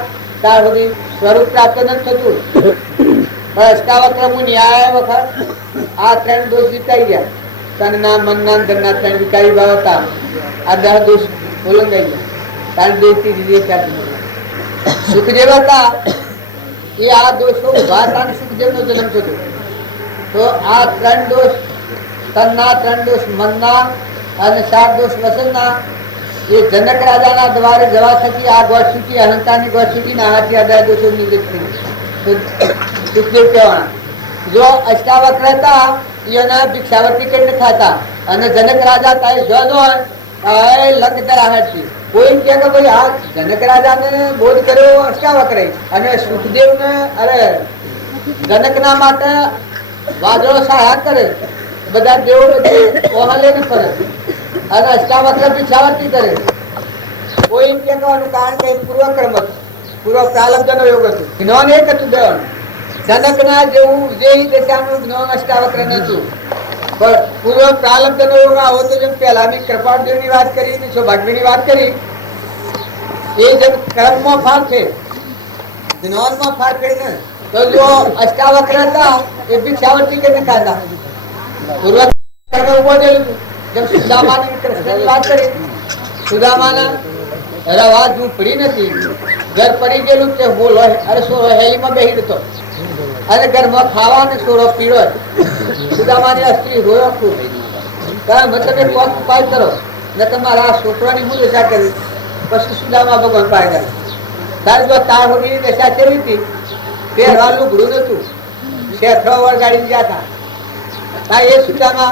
ત્યાર સુધી સ્વરૂપ પ્રાપ્ત નથી થતું. પણ અષ્ટાવક્ર મુનિ આયા વખત આ 3 દોષ જીતાઈ ગયા. તનના, મનના, ધનના 3 વિકારી ભાવ હતા. આ 10 દોષ ઓલંગાઈ ગયા. ત્રણ દેશથી દીધી ક્યાંથી સુખદેવ હતા એ આ દોષો ઉભા હતા અને સુખદેવનો જન્મ થતો. તો આ 3 દોષ તનના, 3 દોષ મનના અને 4 દોષ વસનના એ જનક રાજાના દ્વારે જવા થકી આ ગોળ છૂટી, અહંકારની ગોળ છૂટી ના હાથી આ 10 દોષો નિવૃત્ત થઈ. તો સુખદેવ કહેવાના. જો અષ્ટાવક્ર હતા એના ભિક્ષાવર્તી કરીને ખાતા અને જનક રાજા થાય જન હોય લંગ ધરાવતી. કોઈ કે ભાઈ આ જનક રાજાને બોધ કર્યો અષ્ટાવક્ર અને સુખદેવને અરે જનકના માટે વાદળો સહાય કરે, બધા દેવો ઓહલે ને ફરે અને અષ્ટાવક્ર ભિક્ષાવર્તી કરે. કોઈ એમ કહેવાનું કારણ કે પૂર્વક્રમ હતું. પૂર્વ પ્રાલબ્ધનો યોગ હતો. જ્ઞાન એક હતું બેન. જનકના જેવું વિજયી દશાનું જ્ઞાન અષ્ટાવક્ર નતું, પણ પૂર્વ પ્રાલબ્ધનો યોગ આવો તો જેમ પહેલાની કૃપાળદેવની વાત કરી ને સૌભાગ્યની વાત કરી, એ જેમ કર્મમાં ફાર છે, જ્ઞાનમાં ફાર છે ને, તો જો અષ્ટાવક્ર હતા એ ભિક્ષાવર્તી કે ખાતા પૂર્વ કર્મ ઉભો થયેલું. જેમ સુદામાની કૃષ્ણની વાત કરી, સુદામાના રવા ઝૂંપડી નથી, ઘર પડી ગયેલું તે બોલ હોય, અરે સોરો હેલીમાં બેહી હતો અને ઘરમાં ખાવા ને સોરો પીળો. સુદામાની સ્ત્રી રોયો ખૂબ, મતલબ એ કોક ઉપાય કરો ને તમારા છોકરાની હું દશા કરી. પછી સુદામા ભગવાન પાય ગયા. તારે જો તાર હોગીની દશા કેવી હતી, તે હરવાનું ઘડું નતું, શેઠો વળગાડી ગયા હતા. તાર એ સુદામા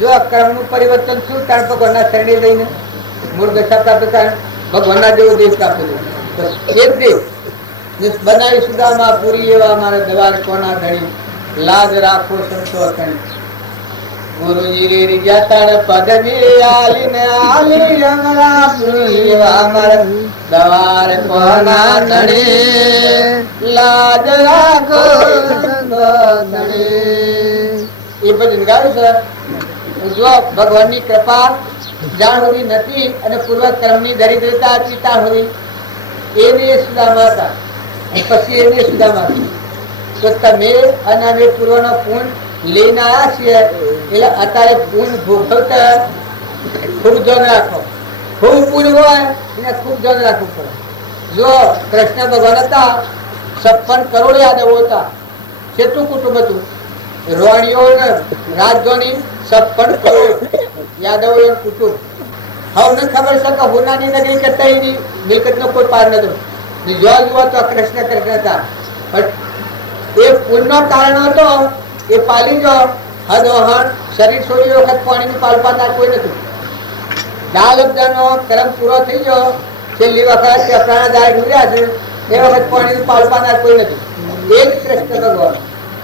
જો કર્મનું પરિવર્તન થયું ત્યારે ભગવાનના શરણે લઈને મૂળ દશા પ્રાપ્ત થાય, ભગવાનના જેવો દેશ પ્રાપ્ત થયો. એ જ દેવ બનાવી સુદામા પૂરી એવા મારા દવાર કોના ધણી, લાજ રાખો સંતો ધણી. ગુરુજી રે જાતાણ પદવી આલીને આલી અમરા પૂરી એવા મારા દવાર કોના ધણી, લાજ રાખો સંતો ધણી. એ ભજન ગાયું છે. જો ભગવાનની કૃપા જાણ હોવી નથી અને પૂર્વ કર્મની દરિદ્રતા હતી ત્યાં હોવી, એને સુદામા હતા. પછી એને સુદામા તો તમે અને અમે પૂર્વનો પૂર્ણ લઈને આવ્યા છીએ, એટલે અત્યારે પૂર્ણ ભોગવતા ખૂબ ધ્યાન રાખો. ખૂબ પૂર્ણ હોય એને ખૂબ ધ્યાન રાખવું પડે. જો કૃષ્ણ ભગવાન હતા, 56 કરોડ યાદવો હતા. કેટલું કુટુંબ હતું? રોણીઓ રાજધોની 56 કરોડ યાદવો કુટુંબ. હવે ખબર છે કે હોનાની નગરી કરતા એની મિલકત નો કોઈ પાર નતો. જો જુઓ તો કૃષ્ણ કૃષ્ણ હતા, પણ એ પુણ્યનો કારણ હતો એ પાલી જો હદોહણ શરીર છોડી વખત પાણીનું પાલપાતા કોઈ નથી. દાલબ્ધનો કર્મ પૂરો થઈ ગયો, છેલ્લી વખત પ્રાણદાય ડૂબ્યા છે, એ વખત પાણીનું પાલપાતા કોઈ નથી. એ જ કૃષ્ણ ભગવાન.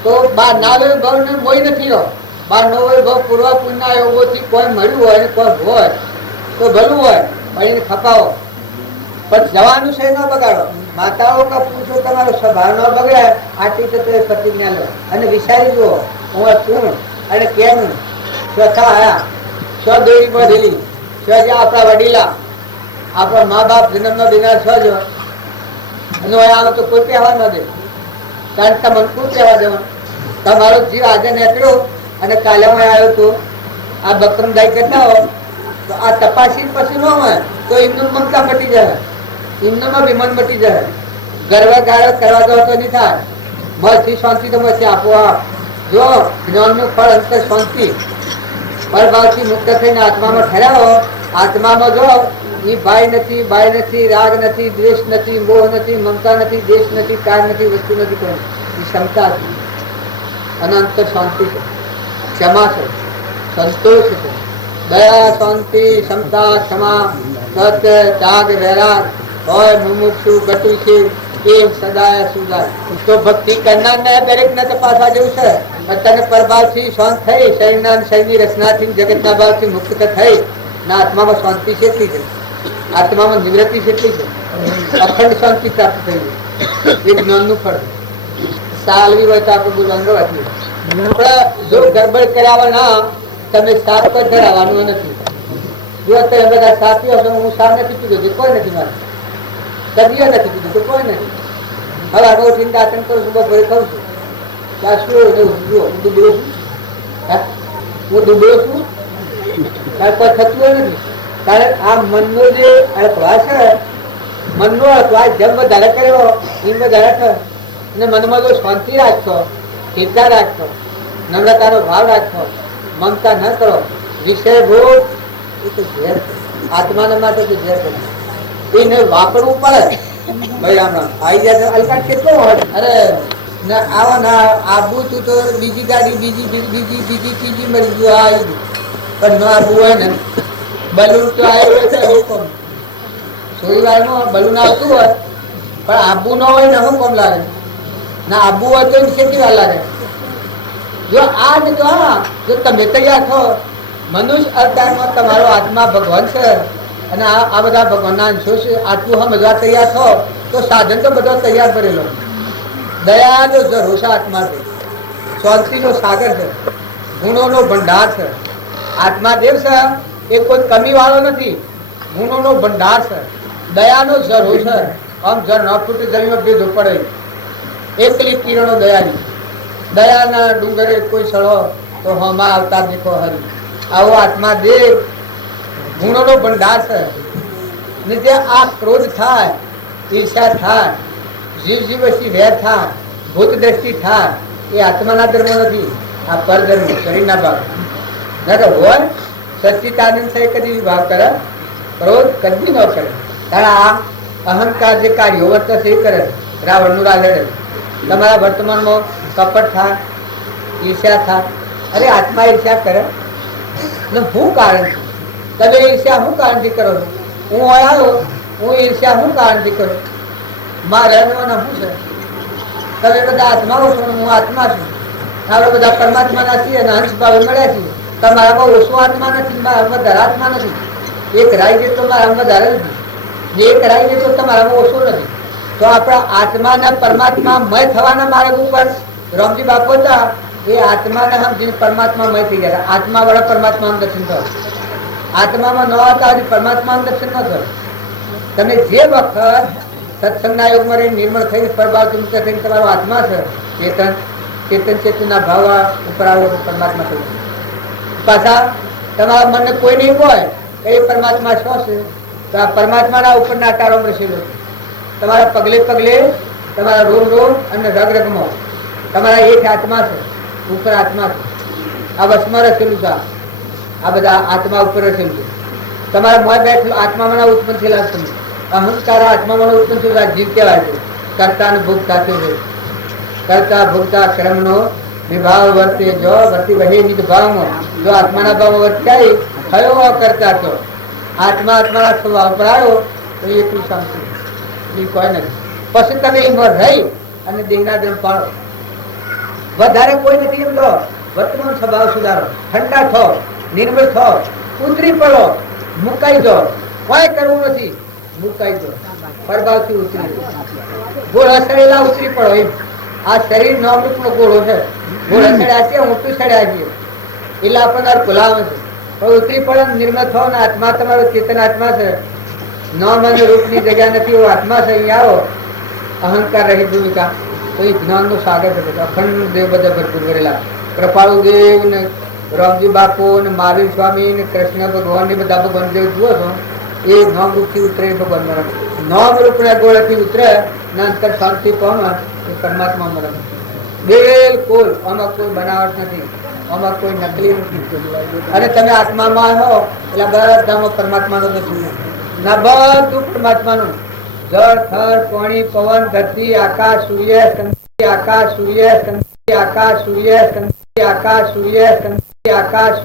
તો બાર ના વૈભવ ને મોઈ નથી રહ્યો. બાર નો વૈભવ પૂર્વ પુણ્ય યોગોથી કોઈ મળ્યું હોય ને કોઈ હોય તો ભલું હોય, પણ એને ખપાવો. પણ જવાનું છે ન બગાડો. માતાઓ કે પૂછો તમારો સ્વભાવ ન બગડે, આટલી તો પ્રતિજ્ઞા લો અને વિચારી જુઓ હું શું અને કેમ સ્વથા આયા, સ્વદેવી બધેલી સ્વ આપણા વડીલા, આપણા મા બાપ જન્મનો દિનાર સ્વજો અને આવે તો કોઈ કહેવા ન દે. કારણ કે તમને શું કહેવા દેવાનું? તમારો જીવ આજે નીકળ્યો અને કાલે હું આવ્યો તો આ બકરમદાઈ કરતા હો તો આ તપાસી પછી ન હોય તો એમનું મમતા મટી જાય, એમનામાં વિમાન મટી જાય. ગર્વ ગાળો કરવા દો તો નહીં થાય. મનથી શાંતિ તો મળશે આપોઆપ. જો જ્ઞાનનું ફળ અંતર શાંતિ, પરભાવથી મુક્ત થઈને આત્મામાં ઠરાવો. આત્મામાં જો એ ભાઈ નથી, બાઈ નથી, રાગ નથી, દ્વેષ નથી, મોહ નથી, મમતા નથી, દેશ નથી, કાર નથી, વસ્તુ નથી, કોઈ એ ક્ષમતા છે. અનંત શાંતિ છે, ક્ષમા છે, સંતોષ છે, દયા, શાંતિ, ક્ષમતા, ક્ષમા, સત્ય, ત્યાગ, વૈરાગ હોય મુમુક્ષુ ગતુ છે એમ સદાય સુદાય. તો ભક્તિ કરનાર ને દરેક ને તપાસવા જેવું છે. તને પરભાવથી શાંત થઈ, શરીરના શરીરની રચનાથી જગતના ભાવથી મુક્ત થઈ ના આત્મામાં શાંતિ કેટલી છે, આત્મામાં નિવૃત્તિ કેટલી છે, અખંડ શાંતિ પ્રાપ્ત થઈ છે. એ જ્ઞાનનું ફળ. સાલવી હોય તો આપણે બોલવાનું રાખીએ. પણ જો ગરબડ કર્યા ના તમે સાપ પર ધરાવવાનું નથી. જો તમે બધા સાથીઓ છો, હું સાપ નથી પીધો, કોઈ નથી મારે કદીઓ નથી પીધું તો કોઈ નથી. હવે આગળ ઉઠીને દાંતણ કરું છું, બપોરે ખાઉં છું, ત્યાં શું હું ડૂબળો છું, હું ડૂબળો છું, તારે કોઈ થતું નથી. કારણ આ મનનો જે અળકવા છે, મનનો અળકવા જેમ વધારે કર્યો એમ વધારે કર. અને મનમાં જો શાંતિ રાખશો, ચિંતા રાખશો, નમ્રતાનો ભાવ રાખશો, મમતા ન કરો, વિષય ભોગ એ તો ઝેર છે. આત્માના માટે તો ઝેર છે. એને વાપરવું પડે. ભાઈ રામ રામ આવી જાય અલકાટ કેટલો હોય. અરે આવો ના આબુ તું તો બીજી ગાડી બીજી બીજી બીજી ત્રીજી મળી ગયું આવી ગયું. પણ ન આબુ હોય ને બલૂન તો આવ્યું છે હુકમ. થોડી વારમાં બલૂન આવતું હોય પણ આબુ ન હોય ને હુકમ લાગે. ના આબુ હોય તો એની કેટલી વાર લાગે. જો આજ તો હા જો તમે તૈયાર થો, મનુષ્ય અવતારમાં તમારો આત્મા ભગવાન છે અને આ બધા ભગવાનના અંશો છે, આટલું સમજવા તૈયાર થો તો સાધન તો બધો તૈયાર કરેલો. દયાનો ભરોસા આત્મા છે, શાંતિનો સાગર છે, ગુણોનો ભંડાર છે. આત્માદેવ છે એ કોઈ કમી વાળો નથી, ગુણોનો ભંડાર છે, દયાનો ઝરો છે. આમ જર ન ફૂટે જમીનમાં ભેજો પડે, એકલી કિરણો દયાની. દયાના ડુંગરે કોઈ સળો તો હમા આવતા દેખો હરી. આવો આત્માદેવ ગુણોનો ભંડાર છે. ને જે આ ક્રોધ થાય, ઈર્ષા થાય, જીવ જીવસી વેર થાય, ભૂત દ્રષ્ટિ થાય, એ આત્માના ધર્મ નથી, આ પરધર્મ શરીરના ભાગ. હોય સચ્ચિતાનંદ છે કદી વિભાગ કરે, ક્રોધ કદી ન કરે. કારણ આ અહંકાર જે કાર્યો વર્તશે એ કરે, રાવણનું રાજ. તમારા વર્તમાનમાં કપટ થાય, ઈર્ષ્યા થાય. અરે આત્મા ઈર્ષ્યા કરે ને શું કારણ છે? તમે ઈર્ષ્યા શું કારણથી કરો છો? હું આવ્યો, હું ઈર્ષ્યા શું કારણથી કરું? મારા રહેવાના શું છે? તમે બધા આત્માઓ છો, હું આત્મા છું. આપણે બધા પરમાત્માના છીએ અને હંસ ભાવે મળ્યા છીએ. તમારામાં ઓછો આત્મા નથી, મારા વધારે આત્મા નથી. એક રાઈ જેટલો મારામાં વધારે નથી, ને એક રાઈ જેટલો તમારામાં ઓછો નથી. તો આપણા આત્માના પરમાત્મા મય થવાના માર્ગ ઉપર રામજી બાપુ હતા. એ આત્માને સમજીને પરમાત્મા મય થઈ ગયા. આત્મા વાળા પરમાત્મા દર્શન થયો. આત્મામાં ન હતા હજી પરમાત્મા દર્શન ન થયો. તમે જે વખત સત્સંગના યોગમાં રહીને નિર્મળ થઈને પરભાવ મુક્ત થઈને તમારો આત્મા છે, ચેતન ચેતન ચેતનના ભાવ ઉપર આવો પરમાત્મા થયું. પાછા તમારા મનને કોઈ નહીં હોય કે એ પરમાત્મા શું છે, તો આ પરમાત્માના ઉપરના તારો રસેલો છે. તમારા પગલે પગલે, તમારા રોમ રોમ અને રગ રગમાં તમારા એક આત્મા છે, ઉપર આત્મા છે. આ વસમાં રસેલું છે. આ બધા આત્મા ઉપર રસેલું છે. તમારા મોય બેઠેલું આત્મામાં ઉત્પન્ન થયેલા તમે અહંકાર આત્મામાં ઉત્પન્ન થયેલા જીવ કહેવાય છે. કરતા અને ભોગતા છે. કરતા ભોગતા ક્રમનો વિભાવ વર્તે જો વર્તી વહે નિજ ભાવમાં. જો આત્માના ભાવ વર્તાય થયો કરતા તો આત્મા આત્માના સ્વભાવ પર આવ્યો તો એટલું શાંતિ, કોઈ નથી. પછી તમે એમાં રહી અને દેહના ધર્મ પાડો. વધારે કોઈ નથી એમ લો. વર્તમાન સ્વભાવ સુધારો, ઠંડા થો, નિર્મળ થો, ઉતરી પડો, મુકાઈ દો. કોઈ કરવું નથી, મુકાઈ દો. પરભાવથી ઉતરી ગોળ હસડેલા ઉતરી પડો. એમ આ શરીર નોમરૂપનો ગોળો છે. ગોળ હસડ્યા છે, ઊંટું સડ્યા છીએ એટલે આપણને ગુલામ છે. પણ ઉતરી પડો, નિર્મળ થો ને આત્મા તમારો ચેતન આત્મા છે. નામ અને રૂપની જગ્યા નથી, એવો આત્મા છે. અહીંયા આવો અહંકાર રહી ભૂમિકા તો એ જ્ઞાનનું સાગર છે. અખંડ દેવ બધા ભરપૂર કરેલા કૃપાળુ દેવ ને રામજી બાપુ ને મહાવીર સ્વામી ને કૃષ્ણ ભગવાન ને બધા ભગવાન દેવ જુઓ છો, એ નામ રૂપથી ઉતરે ભગવાન મરણ. નામ રૂપ ના ગોળથી ઉતરે ને અંતર શાંતિ પામે એ પરમાત્મા મરણ. બિલકુલ આમાં કોઈ બનાવટ નથી, આમાં કોઈ નકલી નથી. અને તમે આત્મામાં હો એટલે બધામાં પરમાત્માનો નથી ના, બધું પરમાત્માનું. જળ થર પાણી પવન ધરતી આકાશ સૂર્ય આકાશ સૂર્ય આકાશ સૂર્ય આકાશ સૂર્ય આકાશ